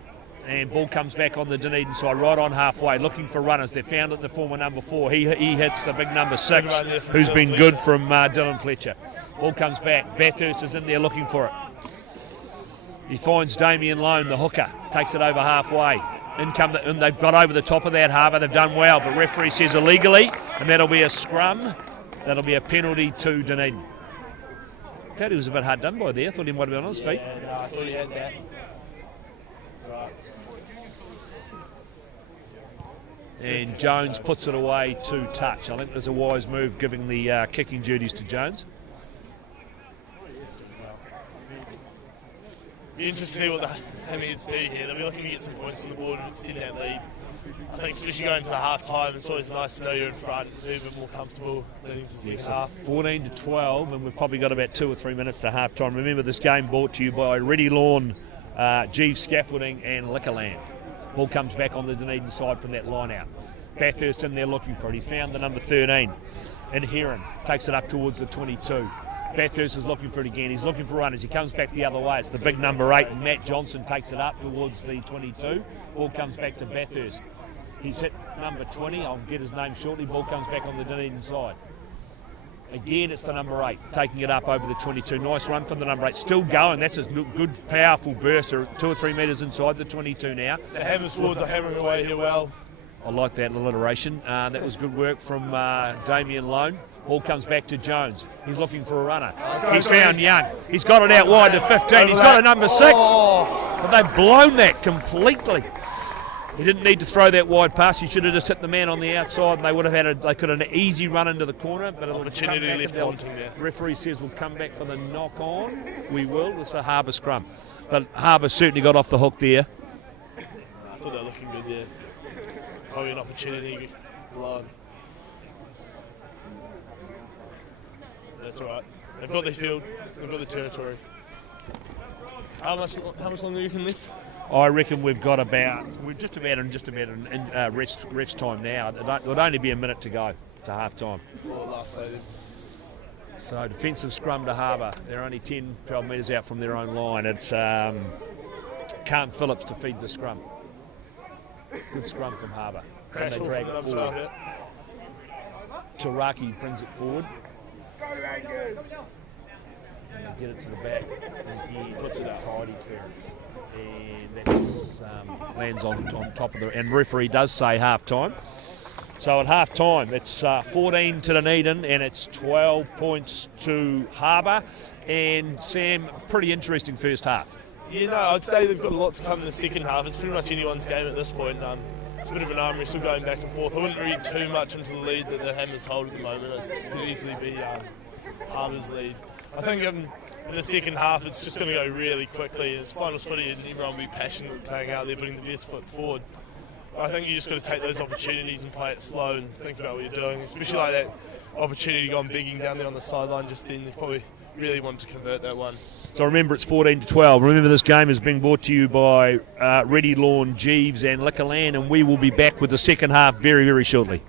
And ball comes back on the Dunedin side, right on halfway, looking for runners. They found it, the former number 4. He hits the big number 6, who's been good from Dylan Fletcher. Ball comes back. Bathurst is in there looking for it. He finds Damien Lone, the hooker, takes it over halfway. And they've got over the top of that, Harbour. They've done well, but referee says illegally, and that'll be a scrum. That'll be a penalty to Dunedin. Thought he was a bit hard done by there. Thought he might have been on his feet. Yeah, no, I thought he had that. That's right. And Jones puts it away to touch. I think there's a wise move giving the kicking duties to Jones. Be interesting to see what the Hammerheads do here. They'll be looking to get some points on the board and extend that lead. I think especially going to the half time, it's always nice to know you're in front, be a bit more comfortable leading to the second half. 14-12, and we've probably got about 2 or 3 minutes to half time. Remember, this game brought to you by Ready Lawn, Jeeves Scaffolding and Liquorland. Ball comes back on the Dunedin side from that line out. Bathurst in there looking for it. He's found the number 13. And Heron takes it up towards the 22. Bathurst is looking for it again. He's looking for runners. He comes back the other way. It's the big number 8. And Matt Johnson takes it up towards the 22. Ball comes back to Bathurst. He's hit number 20. I'll get his name shortly. Ball comes back on the Dunedin side. Again, it's the number 8, taking it up over the 22. Nice run from the number 8. Still going. That's a good, powerful burst. 2 or 3 metres inside the 22 now. The Hammers forwards are hammering away here well. I like that alliteration. That was good work from Damien Lone. Ball comes back to Jones. He's looking for a runner. He's found Young. He's got it out wide to 15. He's got a number 6. But they've blown that completely. He didn't need to throw that wide pass. He should have just hit the man on the outside, and they would have had they could have an easy run into the corner. But opportunity left wanting there. Referee says we'll come back for the knock on. We will. It's a Harbour scrum, but Harbour certainly got off the hook there. I thought they were looking good there. Probably an opportunity blown. That's all right. They've got their field. They've got the territory. How much longer you can lift? I reckon we're just about in rest time now. It would only be a minute to go to half time. Last play then. So defensive scrum to Harbour. They're only 10, 12 metres out from their own line. It's Carlton Phillips to feed the scrum. Good scrum from Harbour. And they drag it forward. Taraki brings it forward. And they get it to the back. And again, puts it up. Tidy clearance. And that lands on top of the... And referee does say half-time. So at half-time, it's 14 to Dunedin and it's 12 points to Harbour. And Sam, pretty interesting first half. Yeah, no, I'd say they've got a lot to come in the second half. It's pretty much anyone's game at this point. It's a bit of an arm wrestle going back and forth. I wouldn't read too much into the lead that the Hammers hold at the moment. It could easily be Harbour's lead. I think in the second half it's just going to go really quickly. It's finals footy and everyone will be passionate playing out there, putting the best foot forward. I think you just got to take those opportunities and play it slow and think about what you're doing, especially like that opportunity gone bigging down there on the sideline just then. They probably really wanted to convert that one. So remember, it's 14 to 12. Remember, this game is being brought to you by Ready Lawn, Jeeves and Liquorland, and we will be back with the second half very, very shortly.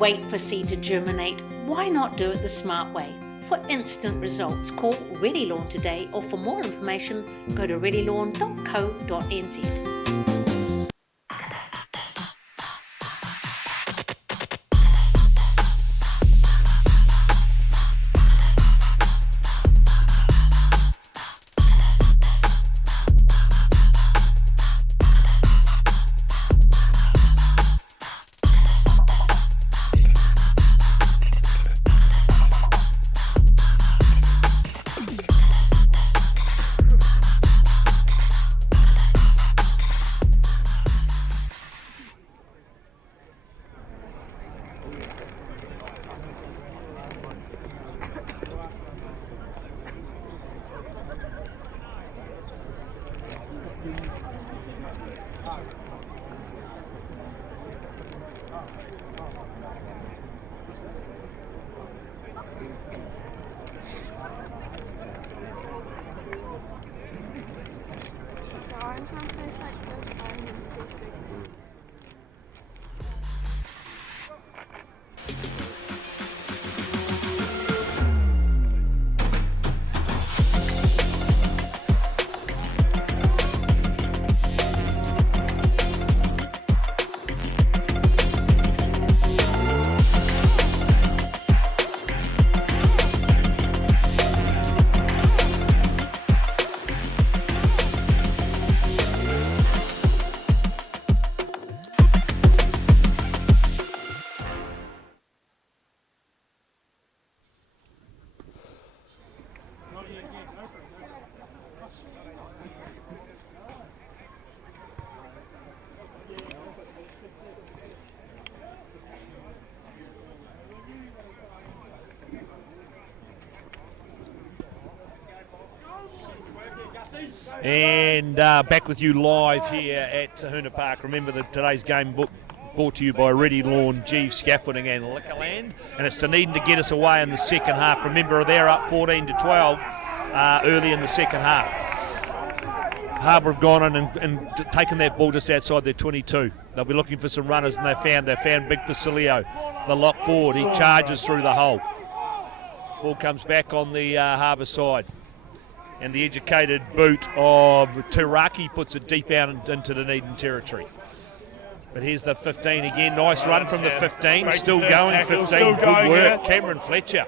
wait for seed to germinate, why not do it the smart way? For instant results, call Ready Lawn today, or for more information, go to readylawn.co.nz. And back with you live here at Tahuna Park. Remember that today's game brought to you by Ready Lawn, Jeeves Scaffolding and Liquorland. And it's Dunedin to get us away in the second half. Remember, they're up 14-12 early in the second half. Harbour have gone in and taken that ball just outside their 22. They'll be looking for some runners, and they found Big Basilio, the lock forward. He charges through the hole. Ball comes back on the Harbour side. And the educated boot of Turaki puts it deep out into Dunedin territory. But here's the 15 again. Nice run from the 15. Still going, 15. Good work. Cameron Fletcher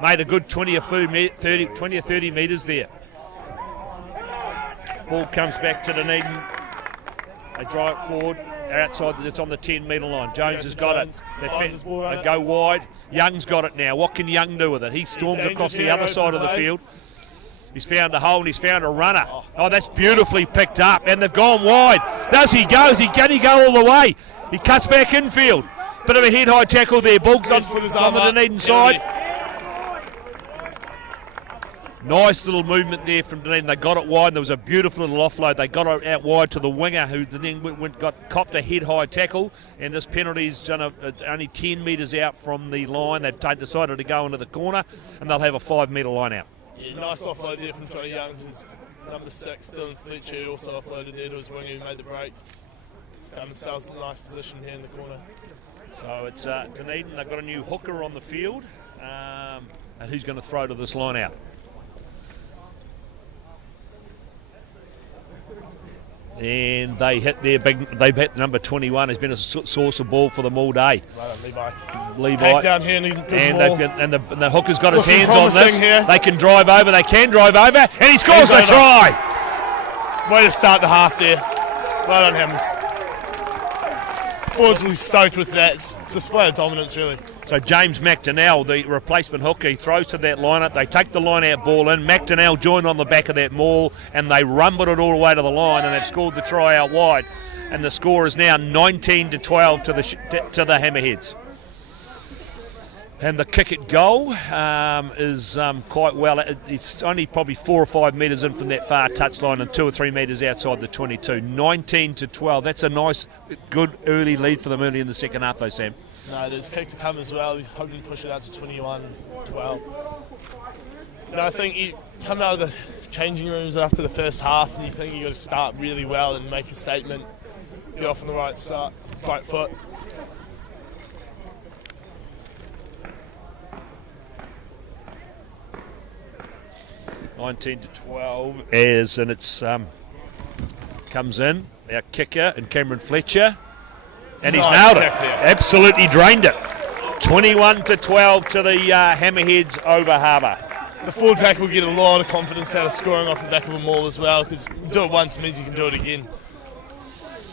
made a good 20 or 30 metres there. Ball comes back to Dunedin. They drive it forward. They're outside. It's on the 10-metre line. Jones has got it. They go wide. Young's got it now. What can Young do with it? He stormed across the other side of the field. He's found a hole and he's found a runner. Oh, that's beautifully picked up, and they've gone wide. Does he go? Can he go all the way? He cuts back infield. Bit of a head-high tackle there. Ball's on the Dunedin side. Nice little movement there from Dunedin. They got it wide. There was a beautiful little offload. They got it out wide to the winger, who then copped a head-high tackle. And this penalty is only 10 metres out from the line. They've decided to go into the corner, and they'll have a 5-metre line out. Yeah, nice offload there from Johnny Young to his number 6, Dylan Fletcher, who also offloaded there to his winger who made the break. Found themselves in a nice position here in the corner. So it's Dunedin. They've got a new hooker on the field. And who's going to throw to this line out? And they hit they've hit number 21. Has been a source of ball for them all day. Levi. Back down here and the hooker's got his hands on this. Here. They can drive over. And he scores the try. Way to start the half there. Well done, Hammers. Forwards will be stoked with that. It's display of dominance, really. So James McDonnell, the replacement hooker, he throws to that lineup. They take the line-out ball in. McDonnell joined on the back of that maul, and they rumbled it all the way to the line, and they've scored the try out wide. And the score is now 19-12 to the Hammerheads. And the kick at goal is quite well. It's only probably 4 or 5 metres in from that far touchline and 2 or 3 metres outside the 22. 19-12. That's a nice, good early lead for them early in the second half, though, Sam. No, there's a kick to come as well. We're hoping to push it out to 21-12. I think you come out of the changing rooms after the first half and you think you've got to start really well and make a statement, get off on the right foot. 19 to 12 and it's comes in, our kicker and Cameron Fletcher. And he's nailed it. Absolutely drained it. 21 to 12 to the Hammerheads over Harbour. The forward pack will get a lot of confidence out of scoring off the back of a maul as well, because do it once means you can do it again.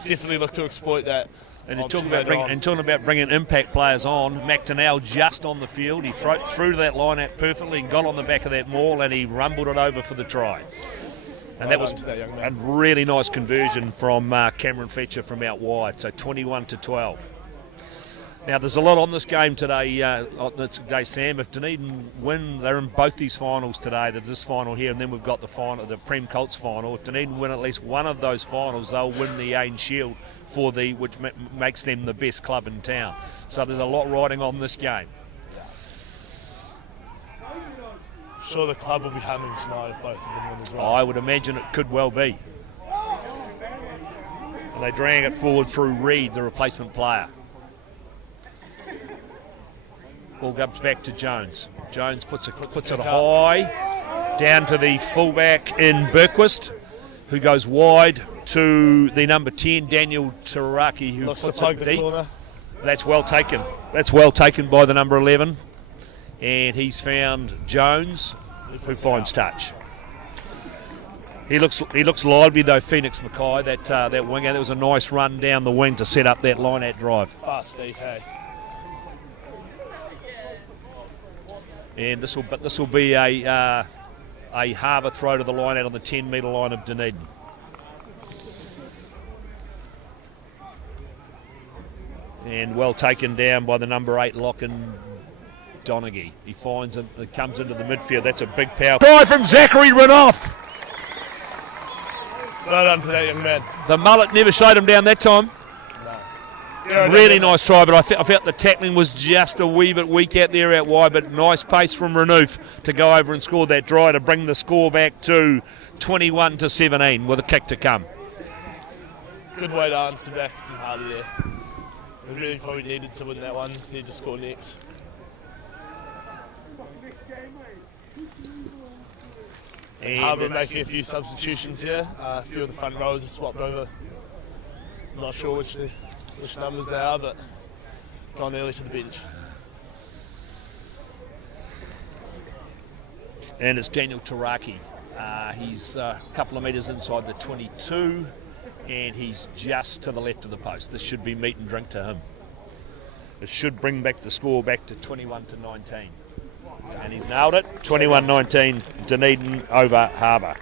Definitely look to exploit that. And talking about bringing impact players on, McDonnell just on the field. He threw to that line out perfectly and got on the back of that maul and he rumbled it over for the try. And that was a really nice conversion from Cameron Fletcher from out wide. So 21 to 12. Now there's a lot on this game today, Sam. If Dunedin win, they're in both these finals today. There's this final here, and then we've got the final, the Prem Colts final. If Dunedin win at least one of those finals, they'll win the Ain Shield which makes them the best club in town. So there's a lot riding on this game. Sure, the club will be humming tonight if both of them win as well. I would imagine it could well be. And they drag it forward through Reed, the replacement player. Ball comes back to Jones. Jones puts it high down to the fullback in Bergquist, who goes wide to the number 10, Daniel Taraki, who puts it deep. Corner. That's well taken. That's well taken by the number 11. And he's found Jones, who finds touch. He looks lively though, Phoenix Mackay, that winger. That was a nice run down the wing to set up that line-out drive. Fast feet, hey. And this will be a Harbour throw to the line out on the 10-metre line of Dunedin. And well taken down by the number 8, Lachlan Donaghy. He finds it comes into the midfield. That's a big power. Try from Zachary Renouf. Well done to that young man. The mullet never showed him down that time. No. Really nice try, but I felt the tackling was just a wee bit weak out there out wide, but nice pace from Renouf to go over and score that try to bring the score back to 21 to 17 with a kick to come. Good way to answer back from Harbour there. They really probably needed to win that one, needed to score next. And Harbour making a few substitutions here. A few of the front rows are swapped over. I'm not sure which numbers they are, but gone early to the bench. And it's Daniel Taraki. He's a couple of metres inside the 22, and he's just to the left of the post. This should be meat and drink to him. It should bring back the score back to 21 to 19. And he's nailed it. 21-19, Dunedin over Harbour.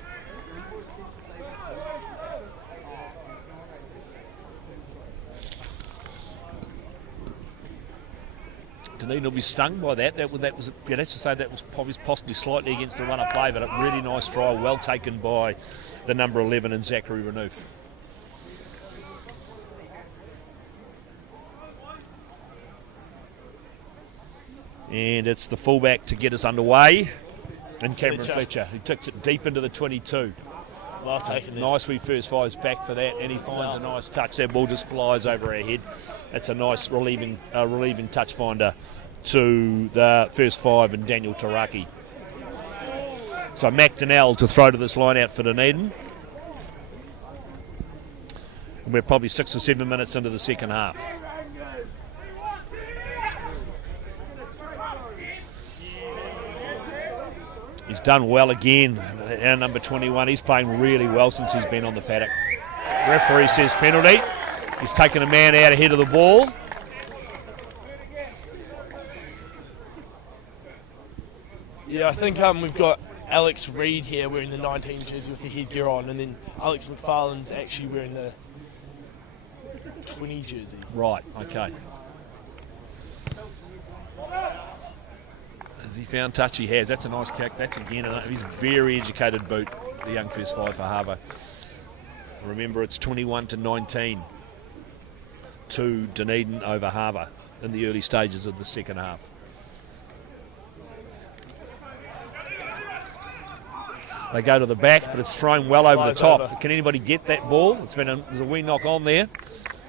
Dunedin will be stung by that. That was you'd have to say that was possibly slightly against the run of play, but a really nice try, well taken by the number 11 and Zachary Renouf. And it's the fullback to get us underway, and Cameron Fletcher, who takes it deep into the 22. Well taken. Nice wee first fives back for that, and he finds a nice touch. That ball just flies over our head. That's a nice relieving touch finder to the first five and Daniel Taraki. So McDonnell to throw to this line out for Dunedin. And we're probably 6 or 7 minutes into the second half. He's done well again. Our number 21, he's playing really well since he's been on the paddock. Referee says penalty. He's taken a man out ahead of the ball. Yeah, I think we've got Alex Reed here wearing the 19 jersey with the headgear on, and then Alex McFarlane's actually wearing the 20 jersey. Right, okay. Has he found touch? He has. That's a nice kick. That's again, he's a very educated boot, the young first five for Harbour. Remember, it's 21 to 19 to Dunedin over Harbour in the early stages of the second half. They go to the back, but it's thrown well over the top. Can anybody get that ball? There's a wee knock on there.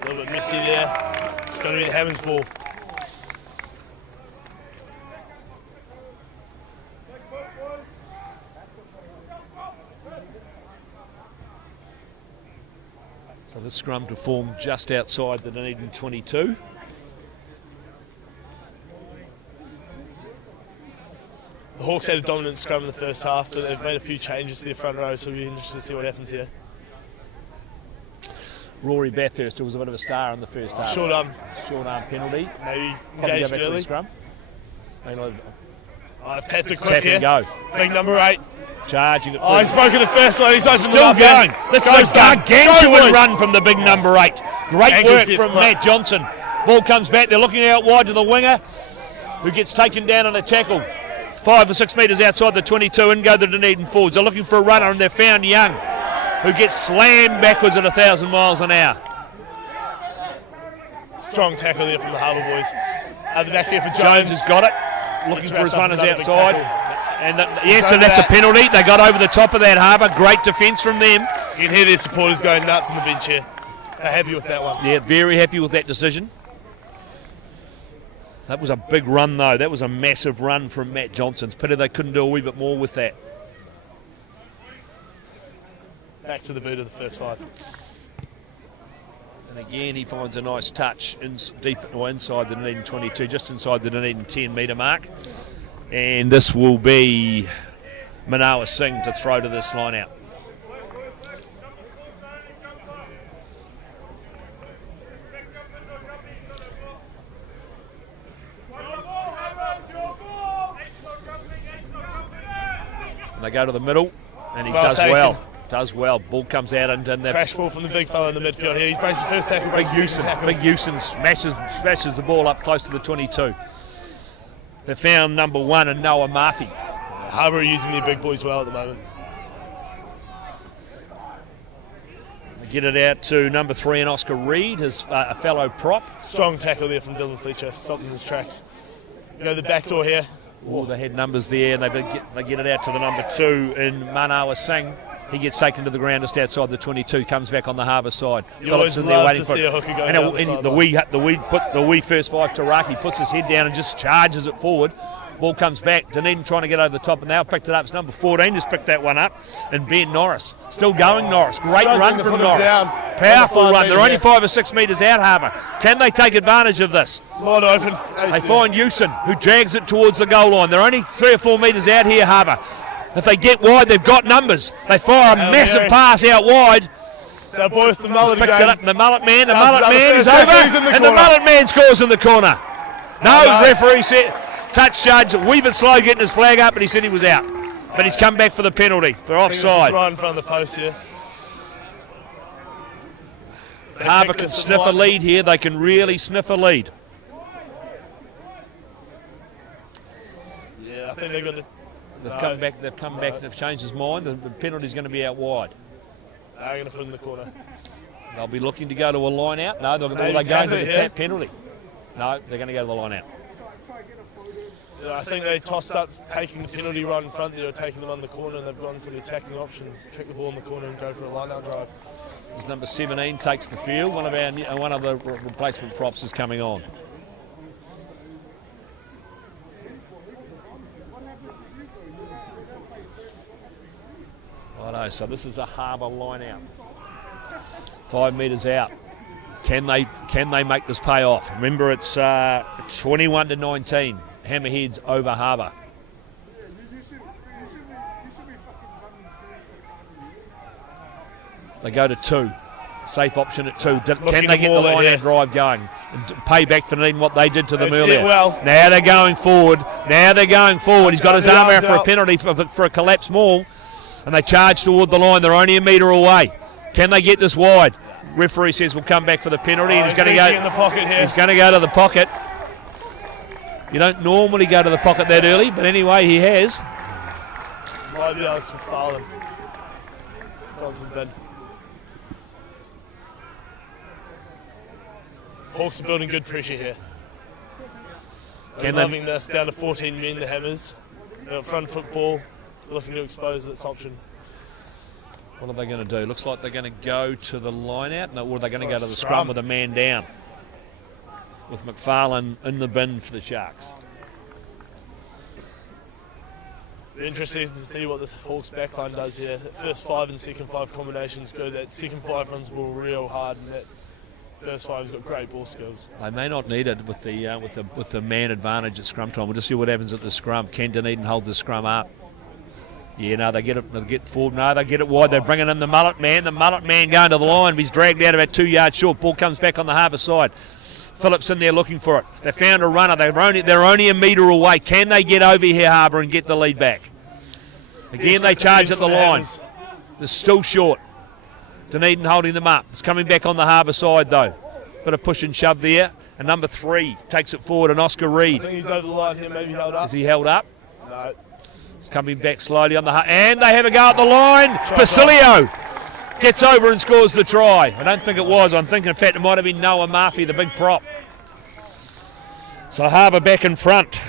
A little bit messy there. It's going to be the Hammond's ball. For the scrum to form just outside the Dunedin 22. The Hawks had a dominant scrum in the first half, but they've made a few changes to their front row, so we'll be interested to see what happens here. Rory Bathurst was a bit of a star in the first half. Short arm Penalty. maybe Probably engaged go back to the early. scrum. I've tapped it quick Tap here. and go. Big number 8. Charging it. Oh, he's broken the first one. He's opened it Still up. going. This Go, is a son. gargantuan Go, boys. run from the big number 8. Great Ankles work gets from clipped. Matt Johnson. Ball comes back. They're looking out wide to the winger, who gets taken down on a tackle. 5 or 6 metres outside the 22. In go the Dunedin forwards. They're looking for a runner, and they've found Young, who gets slammed backwards at 1,000 miles an hour. Strong tackle there from the Harbour boys. At the back here for Jones Jones. has got it. Looking Gets for his wrapped up runners another big outside. tackle. And yes, over and that's that. a penalty. They got over the top of that, Harbour. Great defence from them. You can hear their supporters going nuts on the bench here. They're happy with that one. Yeah, very happy with that decision. That was a big run, though. That was a massive run from Matt Johnson. It's pity they couldn't do a wee bit more with that. Back to the boot of the first 5. And again, he finds a nice touch deep or inside the Dunedin 22, just inside the Dunedin 10-metre mark. And this will be Manawa Singh to throw to this line out. And they go to the middle, and he Well does taken. well. Does well. Ball comes out and the Crash ball from the big fella in the midfield here. He breaks the first tackle, breaks the second tackle. Big Houston smashes the ball up close to the 22. They found number 1 and Noah Murphy. Harbour are using their big boys well at the moment. They get it out to number 3 and Oscar Reed, his a fellow prop. Strong tackle there from Dylan Fletcher, stopped in his tracks. You know, the back door here. Oh, they had numbers there, and they get it out to the number 2 in Manawa Singh. He gets taken to the ground just outside the 22, comes back on the Harbour side. You always in there love waiting to for see it. a hooker go And down the the wee first 5 Taraki puts his head down and just charges it forward. Ball comes back. Dunedin trying to get over the top, and they've picked it up. It's number 14 just picked that one up. And Ben Norris. Still going, Norris. Great Struggling run to from put it Norris. down. Powerful Number 5 run. They're metres only there. 5 or 6 metres out, Harbour. Can they take advantage of this? Wide open. They find Houston, who drags it towards the goal line. They're only 3 or 4 metres out here, Harbour. If they get wide, they've got numbers. They fire a massive pass out wide. So boy with the mullet Picked it again. up, and the mullet man Does is another over, first tackle, he's in the and the corner. mullet man scores in the corner. No, no. referee said, touch judge, a wee bit slow getting his flag up, but he said he was out. But he's come back for the penalty for I think this is offside. right in front of the post here. They Harbour picked can this sniff a one. lead here. They can really sniff a lead. Yeah, I think they're going to. They've come back. They've come back and have changed his mind. The penalty's going to be out wide. They're going to put in the corner. They'll be looking to go to a line out. No, they're Maybe going to tap the it, tap yeah. penalty. No, they're going to go to the line out. Yeah, I think they tossed up taking the penalty right in front there, taking them on the corner, and they've gone for the attacking option, kick the ball in the corner and go for a line-out drive. As number 17 takes the field, one of the replacement props is coming on. Righto, so this is a Harbour line out. 5 metres out. Can they make this pay off? Remember, it's 21-19. Hammerheads over Harbour. They go to 2. Safe option at 2. Can they to get the maul it line here. out drive going and pay back for Dunedin what they did to them They've set earlier? well. Now they're going forward. He's got his arm out for a penalty for a collapsed maul, and they charge toward the line. They're only a metre away. Can they get this wide? Referee says we'll come back for the penalty. And he's going to go in the pocket here. He's going to go to the pocket. You don't normally go to the pocket that early, but anyway, he has. Might be Alex McFarlane. Johnson bin. Hawks are building good pressure here. They're Can they- loving this. Down to 14 men, the Hammers. They've got front football. They're looking to expose this option. What are they going to do? Looks like they're going to go to the line out. No, or are they going to Or go a to the scrum. scrum with a man down? With McFarlane in the bin for the Sharks. Interesting to see what this Hawks backline does here. That first 5 and second 5 combination's good. That second 5 runs the ball real hard, and that first 5's got great ball skills. They may not need it with the man advantage at scrum time. We'll just see what happens at the scrum. Can Dunedin hold the scrum up? Yeah, no, they get it. They get forward. No, they get it wide. They're bringing in the mullet man. The mullet man going to the line. He's dragged out about 2 yards short. Ball comes back on the Harbour side. Phillips in there looking for it. They found a runner. They're only a metre away. Can they get over here, Harbour, and get the lead back? Again, they charge at the line. They're still short. Dunedin holding them up. It's coming back on the Harbour side, though. Bit of push and shove there. And number 3 takes it forward, and Oscar Reid. I think he's over the line here, maybe held up. Is he held up? No. It's coming back slowly on the and they have a go at the line. Basilio gets over and scores the try. I don't think it was. I'm thinking, in fact, it might have been Noah Murphy, the big prop. So Harbour back in front,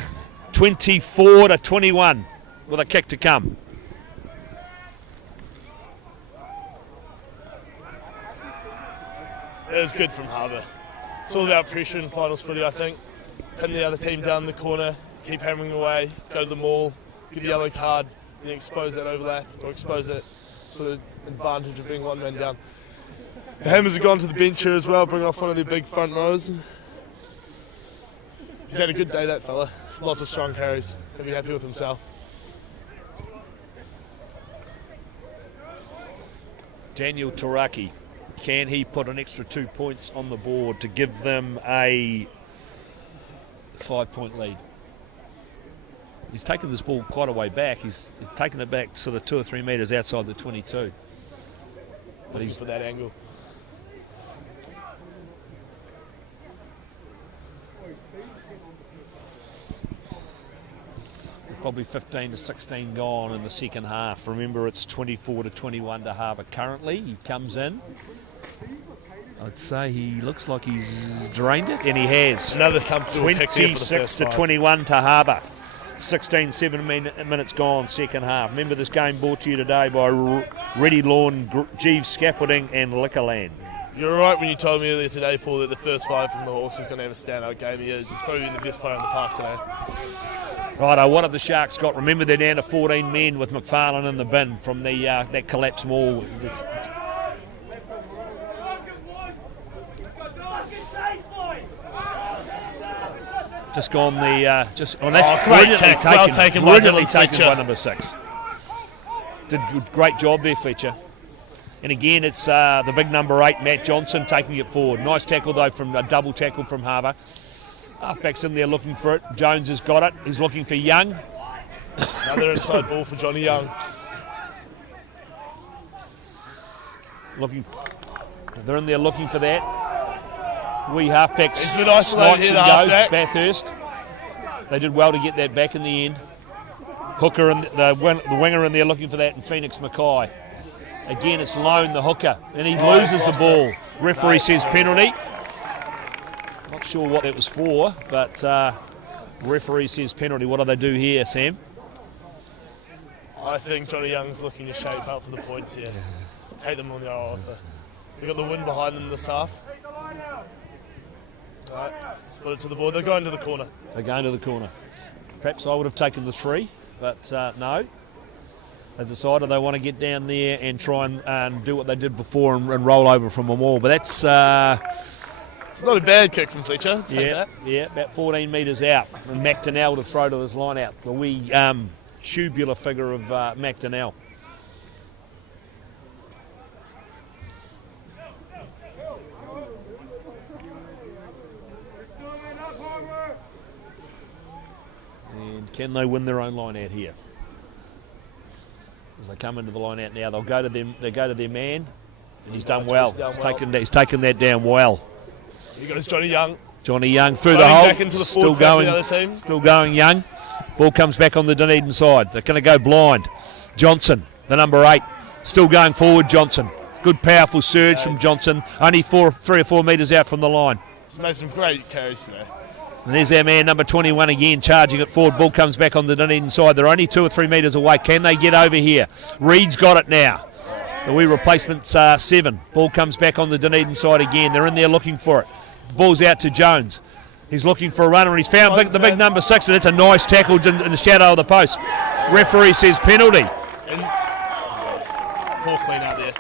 24-21, with a kick to come. It was good from Harbour. It's all about pressure in finals footy, I think. Pin the other team down the corner, keep hammering away, go to the maul, get a yellow card, then expose that overlap, or expose that sort of advantage of being one man down. The Hammers have gone to the bench here as well, bring off one of their big front rows. He's had a good day, that fella. It's lots of strong carries. He'll be happy with himself. Daniel Taraki, can he put an extra 2 points on the board to give them a 5-point lead? He's taken this ball quite a way back. He's taken it back sort of 2 or 3 metres outside the 22. But he's for that angle. Probably 15-16 gone in the second half. Remember, it's 24-21 to Harbour currently. He comes in. I'd say he looks like he's drained it, and he has. Another comfortable kick there for the first 26-21 to Harbour. 7 minutes gone, second half. Remember, this game brought to you today by Ready Lawn, Jeeves Scaffolding and Liquorland. You're right when you told me earlier today, Paul, that the first 5 from the Hawks is going to have a standout game. He is. He's probably been the best player in the park today. Righto, what have the Sharks got? Remember, they're down to 14 men with McFarlane in the bin from the that collapse maul. Just gone the that's brilliantly kick. taken. Well taken by Brilliantly Dylan taken Fletcher. by number 6. Did a great job there, Fletcher. And again, it's the big number 8, Matt Johnson, taking it forward. Nice tackle though, from a double tackle from Harbour. Halfback's in there looking for it. Jones has got it. He's looking for Young. Another inside ball for Johnny Young. They're in there looking for that. Wee halfback He's been isolated snipes here, and the goes. halfback. Bathurst. They did well to get that back in the end. Hooker and the winger in there looking for that, and Phoenix Mackay. Again, it's Lone, the hooker, and he loses the ball. Referee says penalty. Not sure what that was for, but referee says penalty. What do they do here, Sam? I think Johnny Young's looking to shape up for the points here. Take them on the offer. They've got the wind behind them this half. Right, let's put it to the board. They're going to the corner. They're going to the corner. Perhaps I would have taken the 3, but no. They've decided they want to get down there and try and do what they did before and roll over from a wall. But that's... it's not a bad kick from Fletcher. Yeah, about 14 metres out. And McDonnell to throw to his line out. The wee tubular figure of McDonnell. And can they win their own line out here? As they come into the line out now, they'll go to them. They go to their man, and he's done well. He's taken that down well. You got his Johnny Young. Johnny Young through the hole. Back into the still going. The other team. Still going. Young. Ball comes back on the Dunedin side. They're going to go blind. Johnson, the number 8, still going forward. Johnson, good powerful surge from Johnson. Only 3 or 4 metres out from the line. He's made some great carries today. And there's our man, number 21 again, charging it forward. Ball comes back on the Dunedin side. They're only 2 or 3 metres away. Can they get over here? Reed's got it now. The wee replacement's 7. Ball comes back on the Dunedin side again. They're in there looking for it. Ball's out to Jones. He's looking for a runner, and he's found the big number 6, and it's a nice tackle in the shadow of the post. Referee says penalty. And poor clean out there.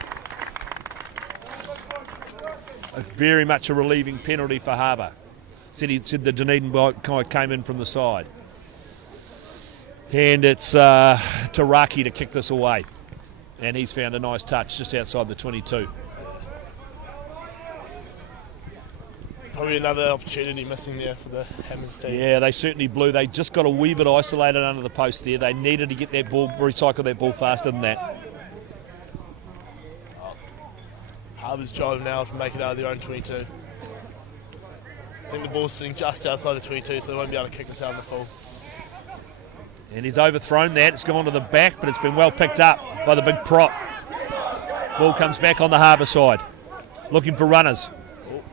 Very much a relieving penalty for Harbour. Said the Dunedin guy came in from the side. And it's Taraki to kick this away. And he's found a nice touch just outside the 22. Probably another opportunity missing there for the Hammers team. Yeah, they certainly blew. They just got a wee bit isolated under the post there. They needed to get that ball, recycle that ball faster than that. Harbour's job now to make it out of their own 22. I think the ball's sitting just outside the 22, so they won't be able to kick us out in the full. And he's overthrown that. It's gone to the back, but it's been well picked up by the big prop. Ball comes back on the Harbour side. Looking for runners.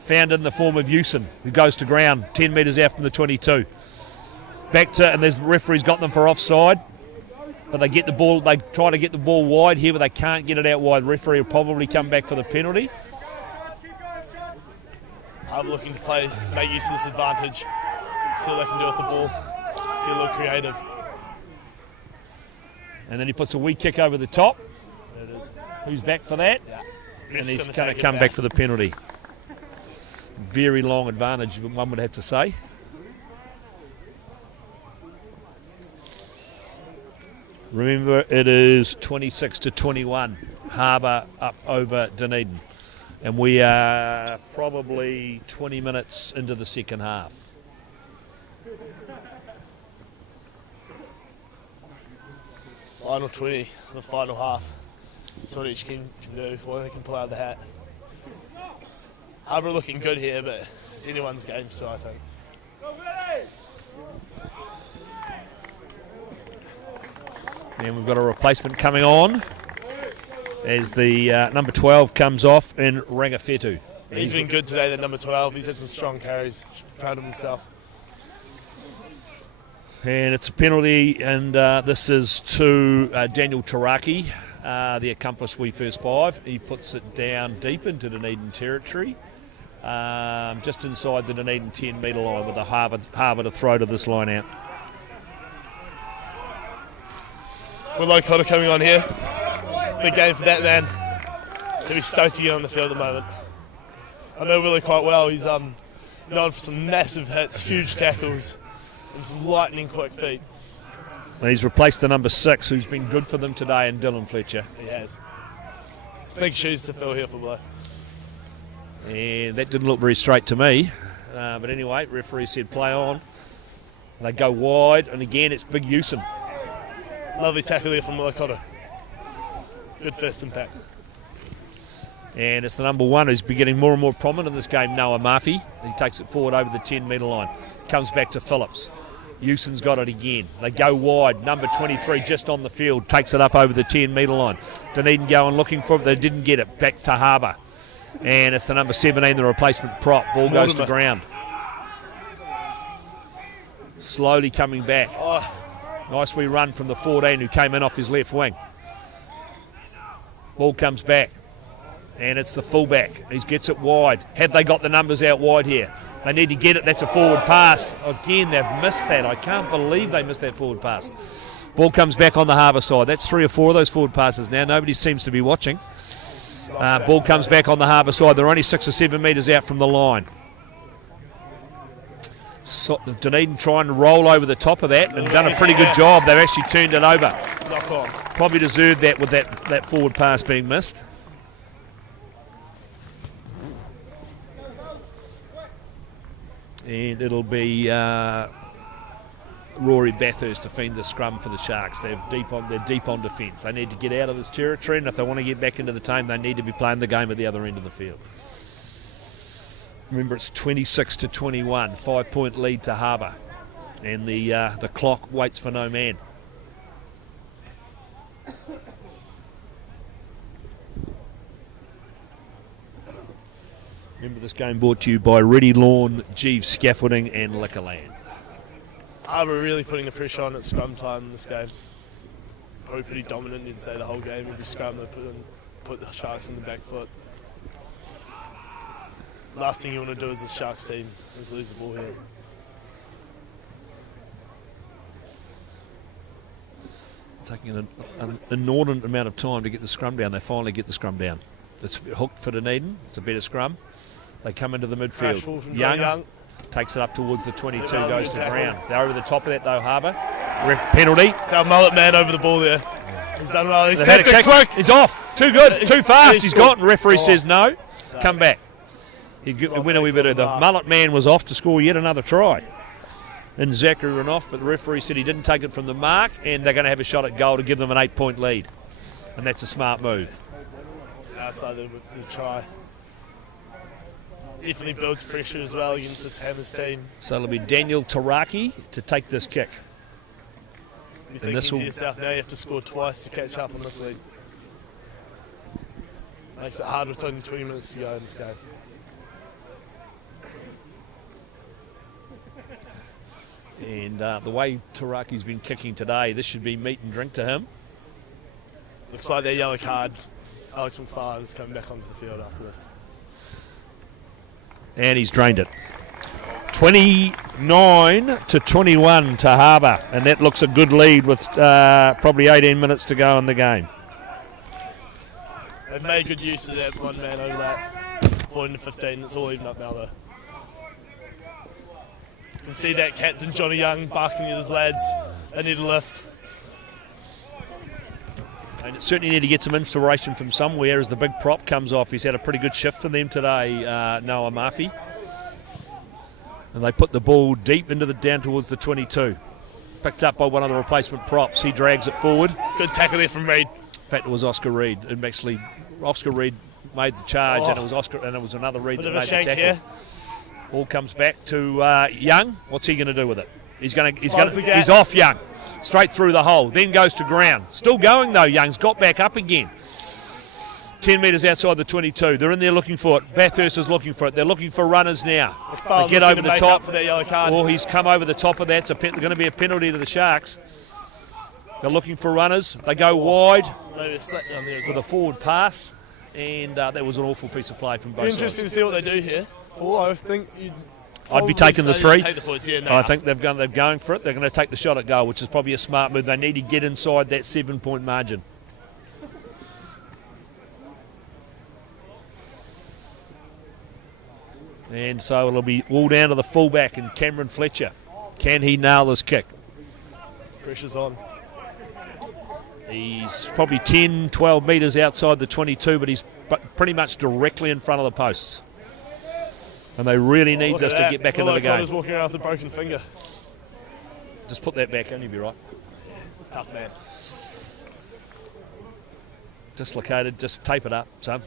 Found in the form of Hewson, who goes to ground 10 metres out from the 22. Back to, and the referee's got them for offside. But they get the ball, they try to get the ball wide here, but they can't get it out wide. Referee will probably come back for the penalty. I'm looking to make use of this advantage. See what they can do with the ball. Get a little creative. And then he puts a wee kick over the top. There it is. Who's back for that? Yeah. And he's going to come back for the penalty. Very long advantage, one would have to say. Remember, it is 26-21. Harbour up over Dunedin. And we are probably 20 minutes into the second half. Final 20, the final half. That's what each team can do, what they can pull out of the hat. Harbour looking good here, but it's anyone's game, so I think. And we've got a replacement coming on as the number 12 comes off in Rangawhetu. He's been good today, the number 12. He's had some strong carries. Proud of himself. And it's a penalty, and this is to Daniel Taraki, the accomplice we first five. He puts it down deep into Dunedin territory, just inside the Dunedin 10-metre line with a Harbour to throw to this line out. With Lokota coming on here, big game for that man. He'll be stoked to get on the field at the moment. I know Willie quite well. He's known for some massive hits, huge tackles, and some lightning quick feet. And he's replaced the number 6, who's been good for them today, in Dylan Fletcher. He has. Big shoes to fill here for Blow. And that didn't look very straight to me. But anyway, referee said play on. They go wide, and again it's Big Hewson. Lovely tackle there from Lokota. Good first impact. And it's the number 1 who's been getting more and more prominent in this game, Noah Murphy. He takes it forward over the 10-metre line. Comes back to Phillips. Hewson's got it again. They go wide. Number 23 just on the field. Takes it up over the 10-metre line. Dunedin going looking for it. They didn't get it. Back to Harbour. And it's the number 17, the replacement prop. Ball goes to ground. Slowly coming back. Nice wee run from the 14 who came in off his left wing. Ball comes back. And it's the fullback. He gets it wide. Have they got the numbers out wide here? They need to get it. That's a forward pass. Again, they've missed that. I can't believe they missed that forward pass. Ball comes back on the Harbour side. That's 3 or 4 of those forward passes now. Nobody seems to be watching. Ball comes back on the Harbour side. They're only 6 or 7 metres out from the line. So Dunedin trying to roll over the top of that and done a pretty good job. They've actually turned it over. Knock on. Probably deserved that with that forward pass being missed. And it'll be Rory Bathurst to defend the scrum for the Sharks. They're deep on defence. They need to get out of this territory, and if they want to get back into the team, they need to be playing the game at the other end of the field. Remember, it's 26-21, 5-point lead to Harbour, and the clock waits for no man. Remember, this game brought to you by Ready Lawn, Jeeves Scaffolding and Liquorland. Harbour really putting the pressure on at scrum time in this game. Probably pretty dominant, you'd say, the whole game. Every scrum they put the Sharks in the back foot. Last thing you want to do as a Sharks team is lose the ball here. Taking an inordinate amount of time to get the scrum down. They finally get the scrum down. It's hooked for Dunedin. It's a better scrum. They come into the midfield. Young takes it up towards the 22, goes to ground. They're over the top of that though, Harbour. Penalty. It's our mullet man over the ball there. He's done well. He's had a kick. quick. He's off. Too good. Too fast. He's got. Referee says no. Come back. He went a wee bit of the mullet man was off to score yet another try. And Zachary ran off, but the referee said he didn't take it from the mark, and they're going to have a shot at goal to give them an 8-point lead. And that's a smart move. Outside the try. Definitely builds pressure as well against this Hammers team. So it'll be Daniel Taraki to take this kick. You're thinking to yourself, now you have to score twice to catch up on this lead. Makes it hard with only 20 minutes to go in this game. And the way Taraki's been kicking today, this should be meat and drink to him. Looks like their yellow card. Alex McFarlane's coming back onto the field after this. And he's drained it. 29-21 to Harbour. And that looks a good lead with probably 18 minutes to go in the game. They've made good use of that one man overlap. 14-15, it's all even up now though. You can see that captain Johnny Young barking at his lads. They need a lift. And certainly need to get some inspiration from somewhere as the big prop comes off. He's had a pretty good shift for them today, Noah Murphy. And they put the ball deep into down towards the 22. Picked up by one of the replacement props. He drags it forward. Good tackle there from Reid. In fact, it was Oscar Reid. And actually, Oscar Reid made the charge, and it was another Reid that made the tackle. Here. Ball comes back to Young. What's he going to do with it? He's off Young. Straight through the hole. Then goes to ground. Still going though, Young's got back up again. 10 metres outside the 22. They're in there looking for it. Bathurst is looking for it. They're looking for runners now. They get over the top. For that yellow card. Oh, he's come over the top of that. It's going to be a penalty to the Sharks. They're looking for runners. They go wide with a forward pass. And that was an awful piece of play from both sides. Interesting to see what they do here. I think I'd be taking the 3. Take the points. Yeah, no, I think they're going for it. They're going to take the shot at goal, which is probably a smart move. They need to get inside that 7-point margin. And so it'll be all down to the fullback and Cameron Fletcher. Can he nail this kick? Pressure's on. He's probably 10, 12 metres outside the 22, but he's pretty much directly in front of the posts. And they really need this to get back into the game. Connor's walking around with a broken finger. Just put that back on, you'll be right. Yeah, tough man. Dislocated, just tape it up, son.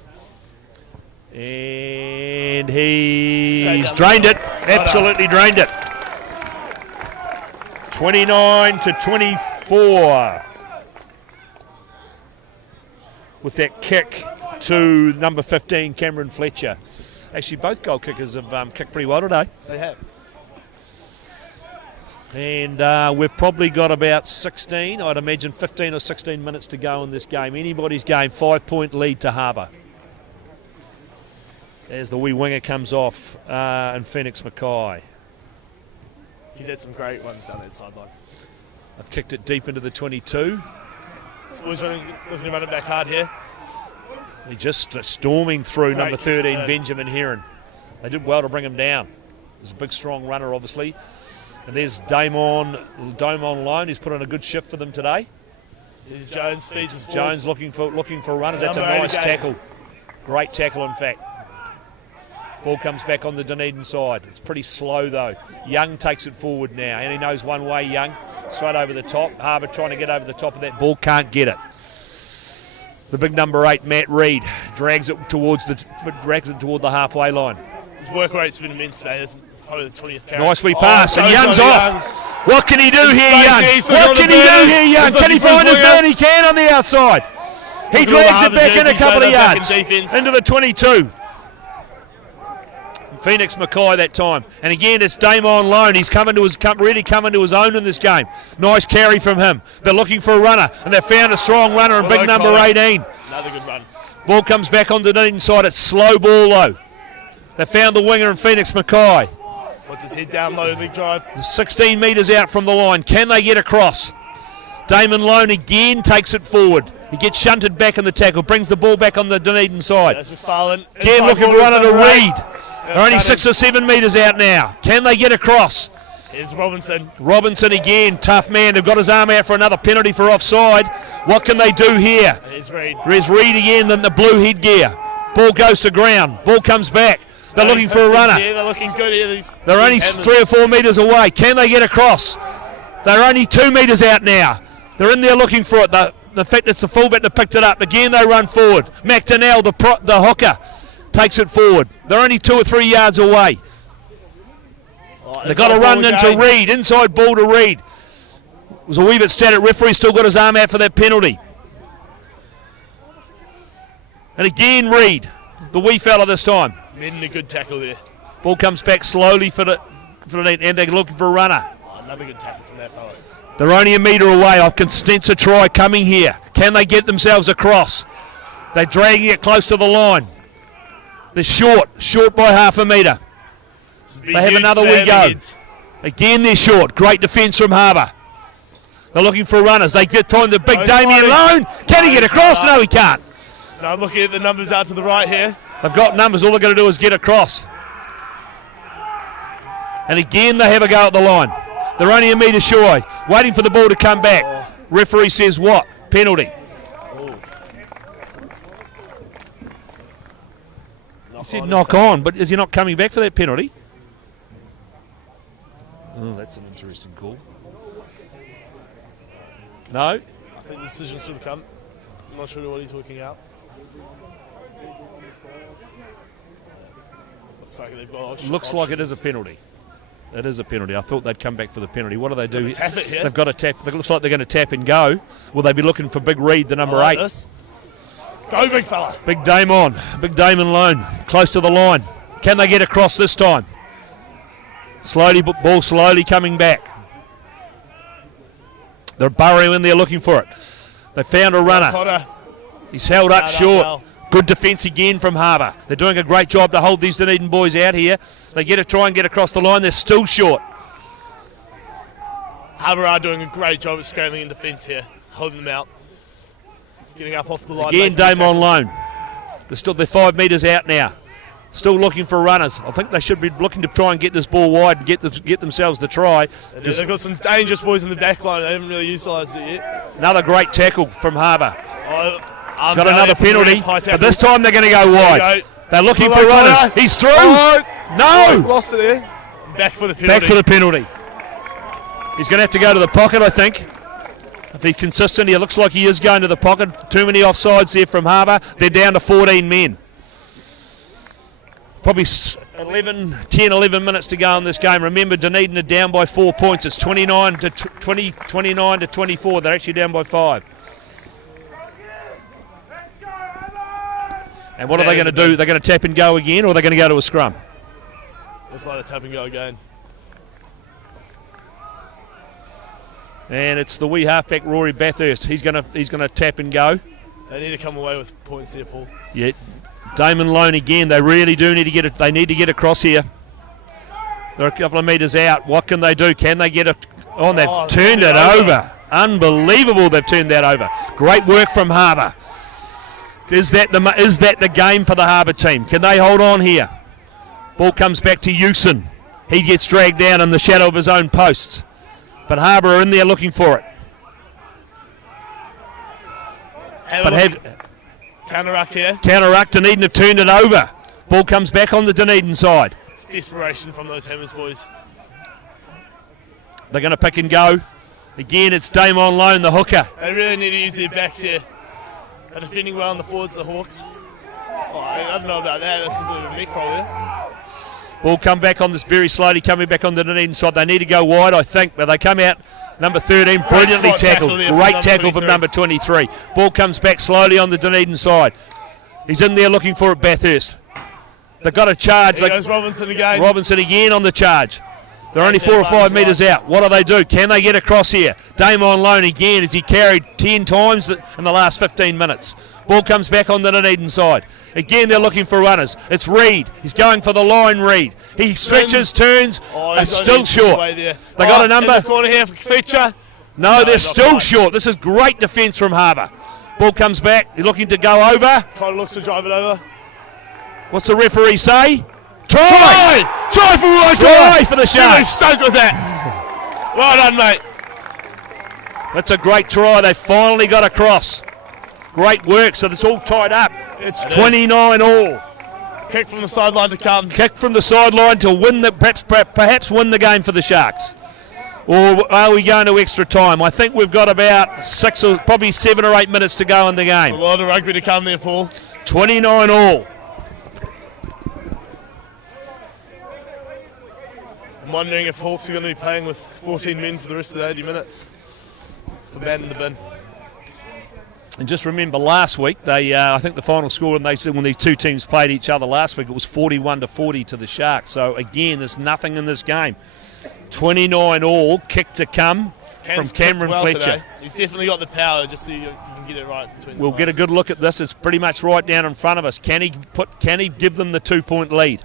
And he's drained it. Absolutely drained it. 29-24. With that kick to number 15, Cameron Fletcher. Actually, both goal kickers have kicked pretty well today. They have. And we've probably got about 16, I'd imagine 15 or 16 minutes to go in this game. Anybody's game, 5-point lead to Harbour. As the wee winger comes off, and Phoenix Mackay. He's had some great ones down that sideline. I've kicked it deep into the 22. This boy's looking to run it back hard here. He just storming through Great number 13, Benjamin Heron. They did well to bring him down. He's a big, strong runner, obviously. And there's Damon Lone. He's put in a good shift for them today. There's Jones feeds his Jones looking for runners. That's a nice tackle. Great tackle, in fact. Ball comes back on the Dunedin side. It's pretty slow, though. Young takes it forward now, and he knows one way, Young. Straight over the top. Harbour trying to get over the top of that ball. Can't get it. The big number 8, Matt Reid, drags it toward the halfway line. His work rate's been immense today. This is probably the 20th carry. Nice wee pass, and Young's off. What can he do here, Young? What can he do here, Young? Can he find his man? He can on the outside. He drags it back in a couple of yards into the 22. Phoenix Mackay that time. And again, it's Damon Lone. He's really come into his own in this game. Nice carry from him. They're looking for a runner, and they've found a strong runner in big number 18. Another good run. Ball comes back on the inside. It's slow ball, though. They found the winger in Phoenix Mackay. Puts his head down low, big drive. 16 metres out from the line. Can they get across? Damon Lone again takes it forward. He gets shunted back in the tackle, brings the ball back on the Dunedin side. That's McFarlane. Again looking for runner to Reid. They're only 6 or 7 metres out now. Can they get across? Here's Robinson. Robinson again, tough man. They've got his arm out for another penalty for offside. What can they do here? Here's Reid. There's Reid again in the blue headgear. Ball goes to ground. Ball comes back. They're looking for a runner. They're looking good here. They're only 3 or 4 metres away. Can they get across? They're only 2 metres out now. They're in there looking for it. The fact it's the fullback that picked it up. Again, they run forward. McDonnell, the hooker, takes it forward. They're only 2 or 3 yards away. They've got to run into Reid. Inside ball to Reid. It was a wee bit static. Referee still got his arm out for that penalty. And again, Reid, the wee fella this time. Made a good tackle there. Ball comes back slowly for the and they're looking for a runner. Another good tackle from that fella. They're only a metre away. I can sense a try coming here. Can they get themselves across? They're dragging it close to the line. They're short by half a metre. They have another wee go. Again, they're short. Great defence from Harbour. They're looking for runners. They get find the big Damien Lone. Can he get across? No, he can't. No, I'm looking at the numbers out to the right here. They've got numbers. All they're going to do is get across. And again, they have a go at the line. They're only a metre shy, waiting for the ball to come back. Referee says what? Penalty. He said knock on, but is he not coming back for that penalty? Oh, that's an interesting call. No? I think the decision should have come. I'm not sure what he's working out. Looks like it is a penalty. It is a penalty. I thought they'd come back for the penalty. What do they do? Tap it here. They've got to tap. It looks like they're going to tap and go. Will they be looking for Big Reid, the number 8? This. Go, big fella. Big Damon Lone, close to the line. Can they get across this time? Ball slowly coming back. They're burrowing in there looking for it. They found a runner. He's held up short. Good defence again from Harbour. They're doing a great job to hold these Dunedin boys out here. They get to try and get across the line. They're still short. Harbour are doing a great job at scrambling in defence here, holding them out. Getting up off the line. Again, Damon Lone. They're 5 metres out now. Still looking for runners. I think they should be looking to try and get this ball wide and get themselves the try. They've got some dangerous boys in the back line. They haven't really utilised it yet. Another great tackle from Harbour. Got another penalty, but this time they're going to go wide. They're looking for runners. He's through. No! He's lost it there. Back for the penalty. Back for the penalty. He's going to have to go to the pocket, I think. If he's consistent, it looks like he is going to the pocket. Too many offsides there from Harbour. They're down to 14 men. Probably 11 minutes to go in this game. Remember, Dunedin are down by 4 points. It's 29 to 24. They're actually down by 5. And what are they going to do? They're going to tap and go again, or they're going to go to a scrum? Looks like a tap and go again. And it's the wee halfback Rory Bathurst. He's going to tap and go. They need to come away with points here, Paul. Yeah, Damon Lone again. They really do need to get it. They need to get across here. They're a couple of metres out. What can they do? Can they get it? Oh, and they've turned it over. Unbelievable! They've turned that over. Great work from Harbour. Is that the game for the Harbour team? Can they hold on here? Ball comes back to Hewson. He gets dragged down in the shadow of his own posts. But Harbour are in there looking for it. Counter-ruck here. Counter-ruck. Dunedin have turned it over. Ball comes back on the Dunedin side. It's desperation from those Hammers boys. They're going to pick and go. Again, it's Damon Lone, the hooker. They really need to use their backs here. They're defending well on the forwards, the Hawks. Oh, I don't know about that. That's a bit of a neck roll there. Ball come back on this very slowly, coming back on the Dunedin side. They need to go wide, I think, but they come out. Number 13, brilliantly tackled. Great tackle from number 23. Ball comes back slowly on the Dunedin side. He's in there looking for it, Bathurst. They've got a charge. There goes Robinson again. Robinson again on the charge. They're only 4 or 5 metres out. What do they do? Can they get across here? Damon Lone again as he carried 10 times in the last 15 minutes. Ball comes back on the Dunedin side. Again, they're looking for runners. It's Reid. He's going for the line, Reid. He stretches, turns, still short. They got a number. In the corner here for Fletcher. No, they're not still quite. short. This is great defence from Harbour. Ball comes back. He's looking to go over. Kind of looks to drive it over. What's the referee say? Try! Try for Roy! Try for the Really Sharks. stoked with that. Well done, mate. That's a great try. They finally got across. Great work. So it's all tied up. It's 29 all. Kick from the sideline to come. Kick from the sideline to win the perhaps win the game for the Sharks. Or are we going to extra time? I think we've got about 6 or probably 7 or 8 minutes to go in the A game. lot of rugby to come there, Paul. 29 all. I'm wondering if Hawks are going to be playing with 14 men for the rest of the 80 minutes. For man in the bin. And just remember last week, I think the final score when these two teams played each other last week, it was 41-40 to the Sharks. So again, there's nothing in this game. 29 all, kick to come from Cameron Fletcher. Today. He's definitely got the power, just so you can get it right between We'll the get a lines. good look at this. It's pretty much right down in front of us. Can he give them the 2-point lead?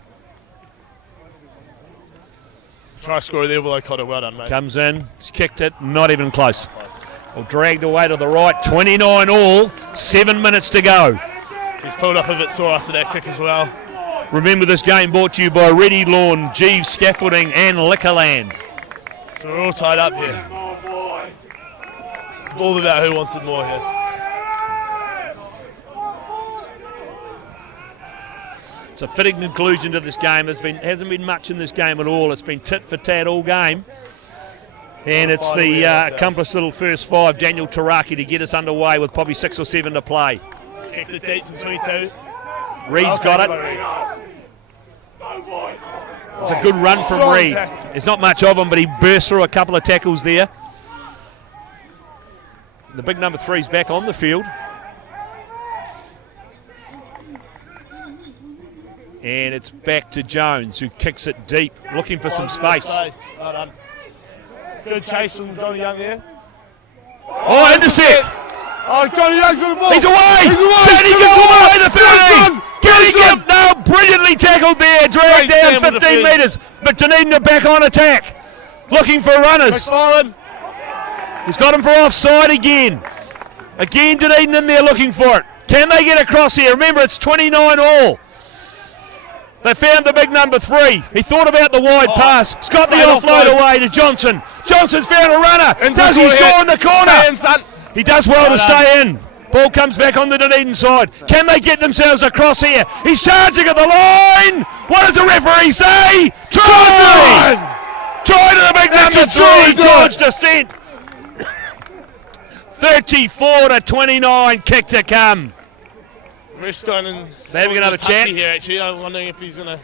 Try score there, well, well done, mate. Comes in, he's kicked it, not even close. Well, dragged away to the right, 29 all, 7 minutes to go. He's pulled up a bit sore after that kick as well. Remember, this game brought to you by Ready Lawn, Jeeves Scaffolding and Liquorland. So we're all tied up here. It's all about who wants it more here. It's a fitting conclusion to this game. Hasn't been much in this game at all. It's been tit for tat all game. And it's the accomplished little first five, Daniel Taraki, to get us underway with probably 6 or 7 to play. Kicks it deep to 22. Reed's got it. It's a good run from Strong Reed. tackle. There's not much of him, but he burst through a couple of tackles there. The big number 3's back on the field. And it's back to Jones, who kicks it deep, looking for some space. Well done. Good chase from Johnny Young there. Oh, intercept! Oh, Johnny Young's got the ball. He's away! He's away! Can he go away the 30? Can he Wilson! get? No, brilliantly tackled there, dragged Great down stand with 15 defence. metres. But Dunedin are back on attack, looking for runners. McFarlane. He's got him for offside again. Again, Dunedin in there looking for it. Can they get across here? Remember, it's 29 all. They found the big number 3. He thought about the wide pass. It's got the Great offload offload. away to Johnson. Johnson's found a runner. Into Does the he corner score here. in the corner? Stay in, son. He does well to Well stay in. Ball comes back on the Dunedin side. Can they get themselves across here? He's charging at the line. What does the referee say? Try! Try to the big That's number a try, 3. George Descent. 34-29. Kick to come. Ref's going and They're having another chat. here. Actually, I'm wondering if he's gonna.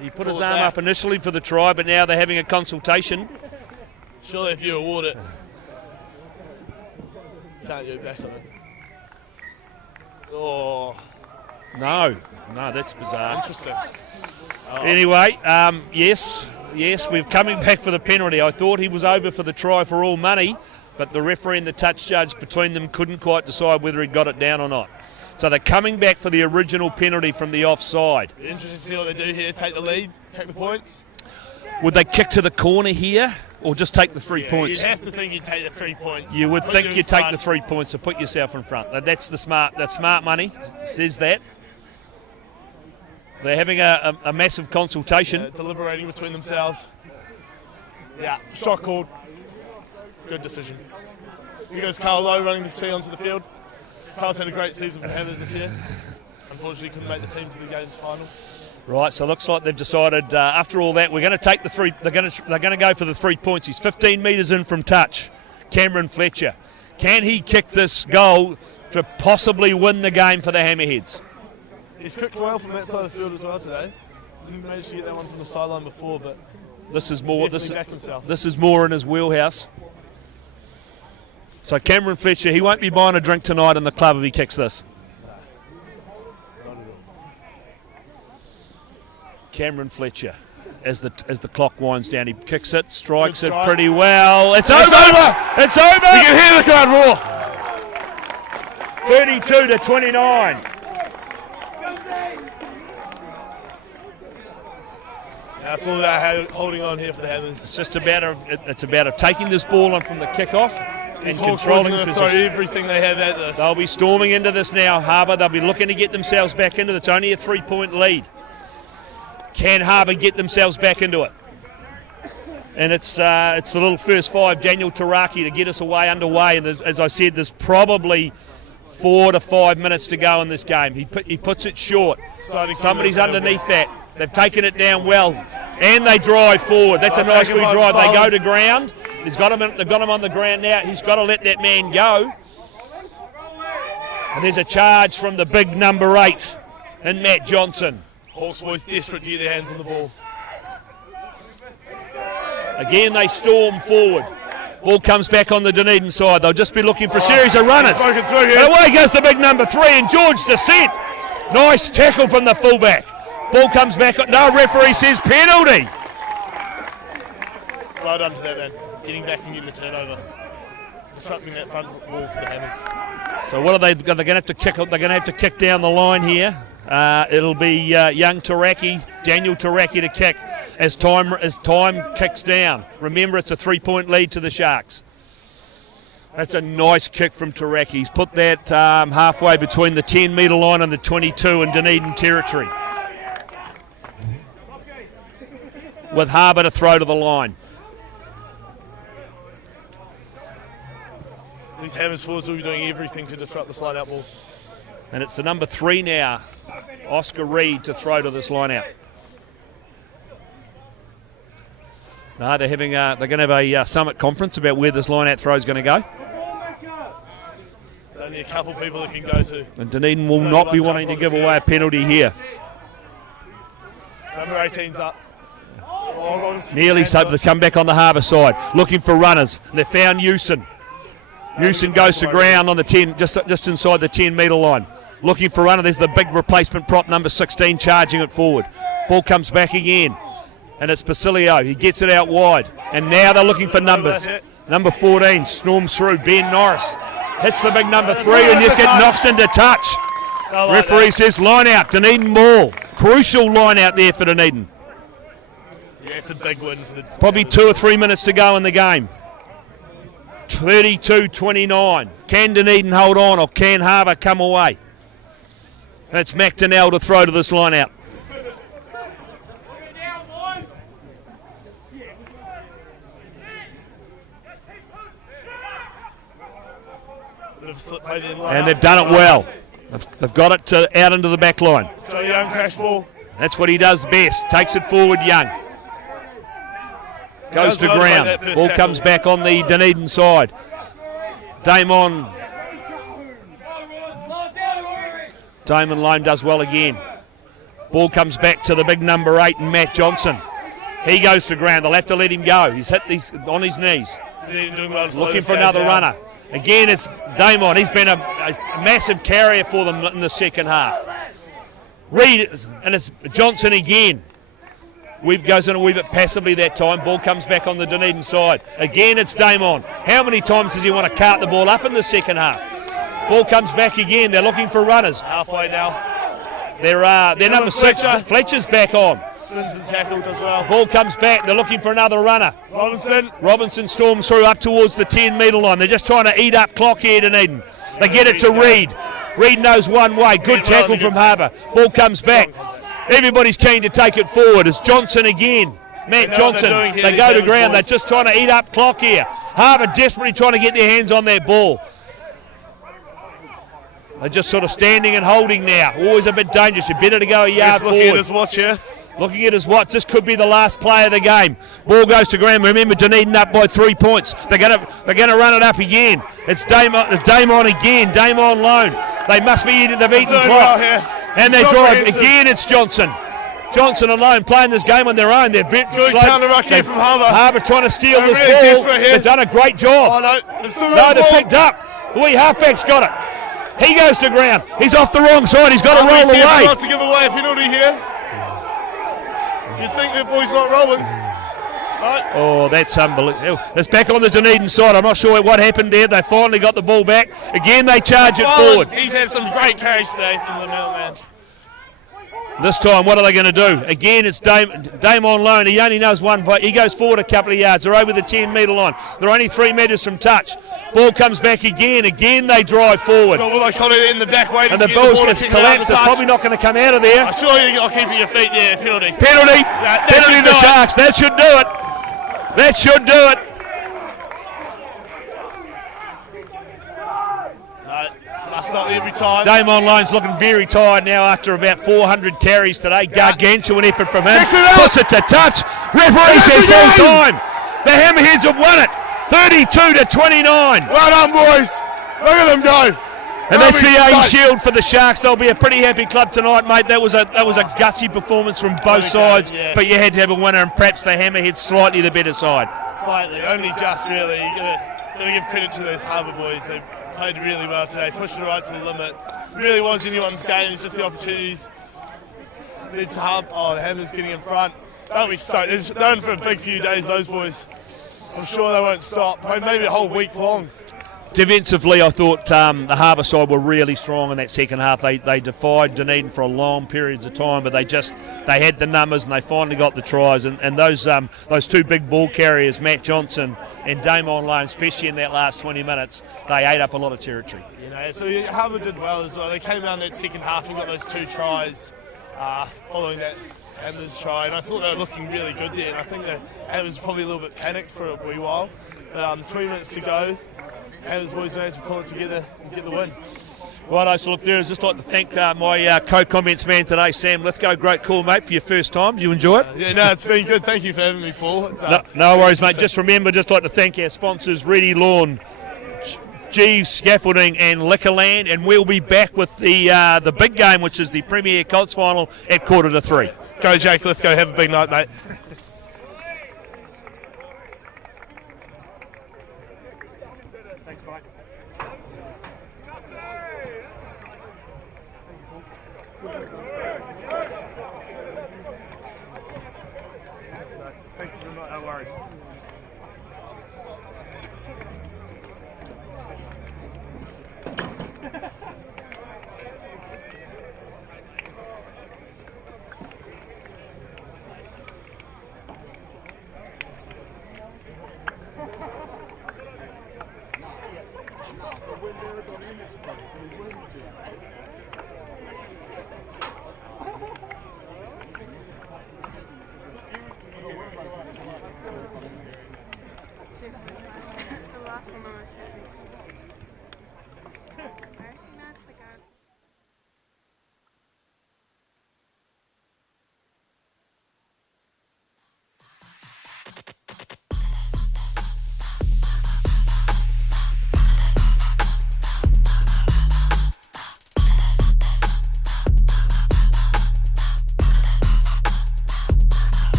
He put his Pull it arm back. up initially for the try, but now they're having a consultation. Surely, if you award it, can't go back on it. Oh, No, that's bizarre. interesting. Anyway, yes, we're coming back for the penalty. I thought he was over for the try for all money, but the referee and the touch judge between them couldn't quite decide whether he got it down or not. So they're coming back for the original penalty from the offside. Interesting to see what they do here. Take the lead, take the points. Would they kick to the corner here or just take the 3 points? You'd have to think you'd take the 3 points. You would Put think in you'd take front. the 3 points to put yourself in front. That's the smart money, says that. They're having a massive consultation. Deliberating between themselves. Yeah, shot called. Good decision. Here goes Carl Lowe running the tee onto the field. Carl's had a great season for Hammers this year. Unfortunately, couldn't make the team to the game's final. Right, so it looks like they've decided after all that we're going to take the 3. They're going to go for the 3 points. He's 15 metres in from touch. Cameron Fletcher, can he kick this goal to possibly win the game for the Hammerheads? He's kicked well from that side of the field as well today. Didn't manage to get that one from the sideline before, but This is more. definitely back himself. This is more in his wheelhouse. So Cameron Fletcher, he won't be buying a drink tonight in the club if he kicks this. Cameron Fletcher, as the clock winds down, he kicks it, strikes Good it strike. pretty well. It's It's over. over. It's over. You can hear the crowd roar. 32-29. That's all about holding on here for the Hammers. It's about taking this ball on from the kickoff and Hawks controlling going to throw position. everything they have at this. They'll be storming into this now, Harbour. They'll be looking to get themselves back into it. It's only a 3-point lead. Can Harbour get themselves back into it? And it's the little first five, Daniel Taraki, to get us underway. And as I said, there's probably 4 to 5 minutes to go in this game. He puts it short. Somebody's underneath that. They've taken it down well, and they drive forward. That's a nice wee drive. They go to ground. They've got him on the ground now. He's got to let that man go. And there's a charge from the big number 8 in Matt Johnson. Hawks boys desperate to get their hands on the ball. Again, they storm forward. Ball comes back on the Dunedin side. They'll just be looking for a series of runners. And away goes the big number 3, and George Descent. Nice tackle from the fullback. Ball comes back. No, referee says penalty. Well done to that man. Getting back and getting the turnover. Disrupting that front ball for the Hammers. So what are they? They're going to have to kick. They're going to have to kick down the line here. It'll be young Taraki, Daniel Taraki, to kick as time kicks down. Remember, it's a 3-point lead to the Sharks. That's a nice kick from Taraki. He's put that halfway between the 10-metre line and the 22 in Dunedin territory. With Harbour to throw to the line. These Hammers forwards will be doing everything to disrupt the slide-out ball. And it's the number 3 now, Oscar Reed, to throw to this line out. No, they're going to have a summit conference about where this line out throw is going to go. It's only a couple people that can go to. And Dunedin will not be wanting to give away a penalty here. Number 18's up. Nearly started to come back on the Harbour side, looking for runners. They found Hewson. Hewson goes to ground on the 10, just inside the 10-metre line. Looking for a runner. There's the big replacement prop, number 16, charging it forward. Ball comes back again, and it's Basilio. He gets it out wide, and now they're looking for numbers. Number 14 storms through. Ben Norris hits the big number 3 and just get knocked into touch. Referee says line out. Dunedin ball. Crucial line out there for Dunedin. Yeah, it's a big win for the. Probably 2 or 3 minutes to go in the game. 32-29. Can Dunedin hold on, or can Harbour come away? And it's McDonnell to throw to this line out. And they've done it well. They've got it out into the back line. Joe Young crash ball. That's what he does best. Takes it forward, Young. Goes to ground. Ball comes back on the Dunedin side. Damon Lone does well again. Ball comes back to the big number 8 and Matt Johnson. He goes to ground. They'll have to let him go. He's hit these on his knees. Looking for another runner. Again, it's Damon. He's been a massive carrier for them in the second half. Reed, and it's Johnson again. Weeb goes in a wee bit passively that time. Ball comes back on the Dunedin side. Again, it's Damon. How many times does he want to cart the ball up in the second half? Ball comes back again. They're looking for runners. Halfway now. They're number 6. Fletcher's back on. Spins and tackled as well. Ball comes back. They're looking for another runner. Robinson storms through up towards the 10-metre line. They're just trying to eat up clock here, Dunedin. They get it to Reed. Reed knows one way. Good tackle from Harbour. Ball comes back. Everybody's keen to take it forward. It's Johnson again. Matt Johnson. They go to ground. They're just trying to eat up clock here. Harbour desperately trying to get their hands on that ball. They're just sort of standing and holding now. Always a bit dangerous. You're better to go a yard forward. Looking at his watch here. Looking at his watch. This could be the last play of the game. Ball goes to ground. Remember, Dunedin up by 3 points. They're going to run it up again. It's Damon again. Damon Lone. They must be eating the beaten clock. And they drive. Again, it's Johnson. Johnson alone playing this game on their own. They're good counter ruck here from Harbour. Harbour trying to steal this ball. They've done a great job. Oh, no, they've picked up. The wee halfback's got it. He goes to ground. He's off the wrong side. He's got to roll away. Not to give away a penalty here. You'd think that boy's not rolling. Right. Oh, that's unbelievable. It's back on the Dunedin side. I'm not sure what happened there. They finally got the ball back. Again, they charge it forward. He's had some great carries today from the middleman. This time, what are they going to do? Again, it's Dame on loan. He only knows one vote. He goes forward a couple of yards. They're over the 10-metre line. They're only 3 metres from touch. Ball comes back again. Again, they drive forward. Well, they caught it in the back waiting. And the ball gets collapsed. It's probably not going to come out of there. I'm sure you're not keeping your feet there. Penalty. Penalty. Penalty to the Sharks. That should do it. That should do it. Must not every time. Dame on loan's looking very tired now after about 400 carries today. Gargantuan effort from him. Puts it to touch. Referee says full time. The Hammerheads have won it. 32-29. Well done, boys. Look at them go. And that's the A shield for the Sharks. They'll be a pretty happy club tonight, mate. That was a gutsy performance from both sides, but you had to have a winner, and perhaps the Hammerheads slightly the better side. Slightly, only just really. You're gonna give credit to the Harbour boys. They played really well today, pushed it right to the limit. It really was anyone's game. It's just the opportunities led to Harbour. Oh, the Hammers getting in front. Don't be stoked. They're in for a big few days, those boys. I'm sure they won't stop. Maybe a whole week long. Defensively, I thought the Harbour side were really strong in that second half. They defied Dunedin for a long periods of time, but they had the numbers and they finally got the tries. And those two big ball carriers, Matt Johnson and Dame on loan, especially in that last 20 minutes, they ate up a lot of territory. You know, so Harbour did well as well. They came out in that second half and got those 2 tries following that Hammers try, and I thought they were looking really good there. And I think the Hammers probably a little bit panicked for a wee while, but 20 minutes to go. Hammers boys managed to pull it together and get the win. Right, so look, there is just like to thank my co-comments man today, Sam Lithgow. Great call, mate, for your first time. Did you enjoy it? Yeah, no, it's been good. Thank you for having me, Paul. No worries, mate. Just remember, just like to thank our sponsors, Ready Lawn, Jeeves Scaffolding and Liquorland, and we'll be back with the big game, which is the Premier Colts final at 2:45. Go Jake Lithgow. Have a big night, mate.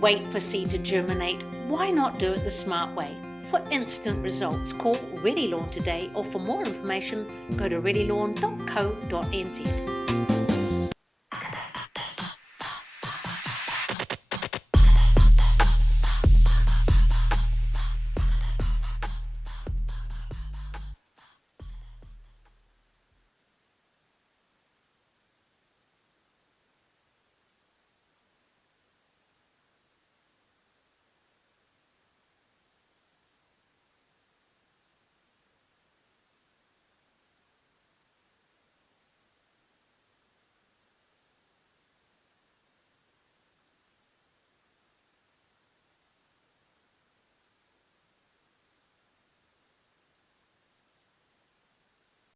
wait for seed to germinate. Why not do it the smart way? For instant results, call Ready Lawn today, or for more information, go to readylawn.co.nz.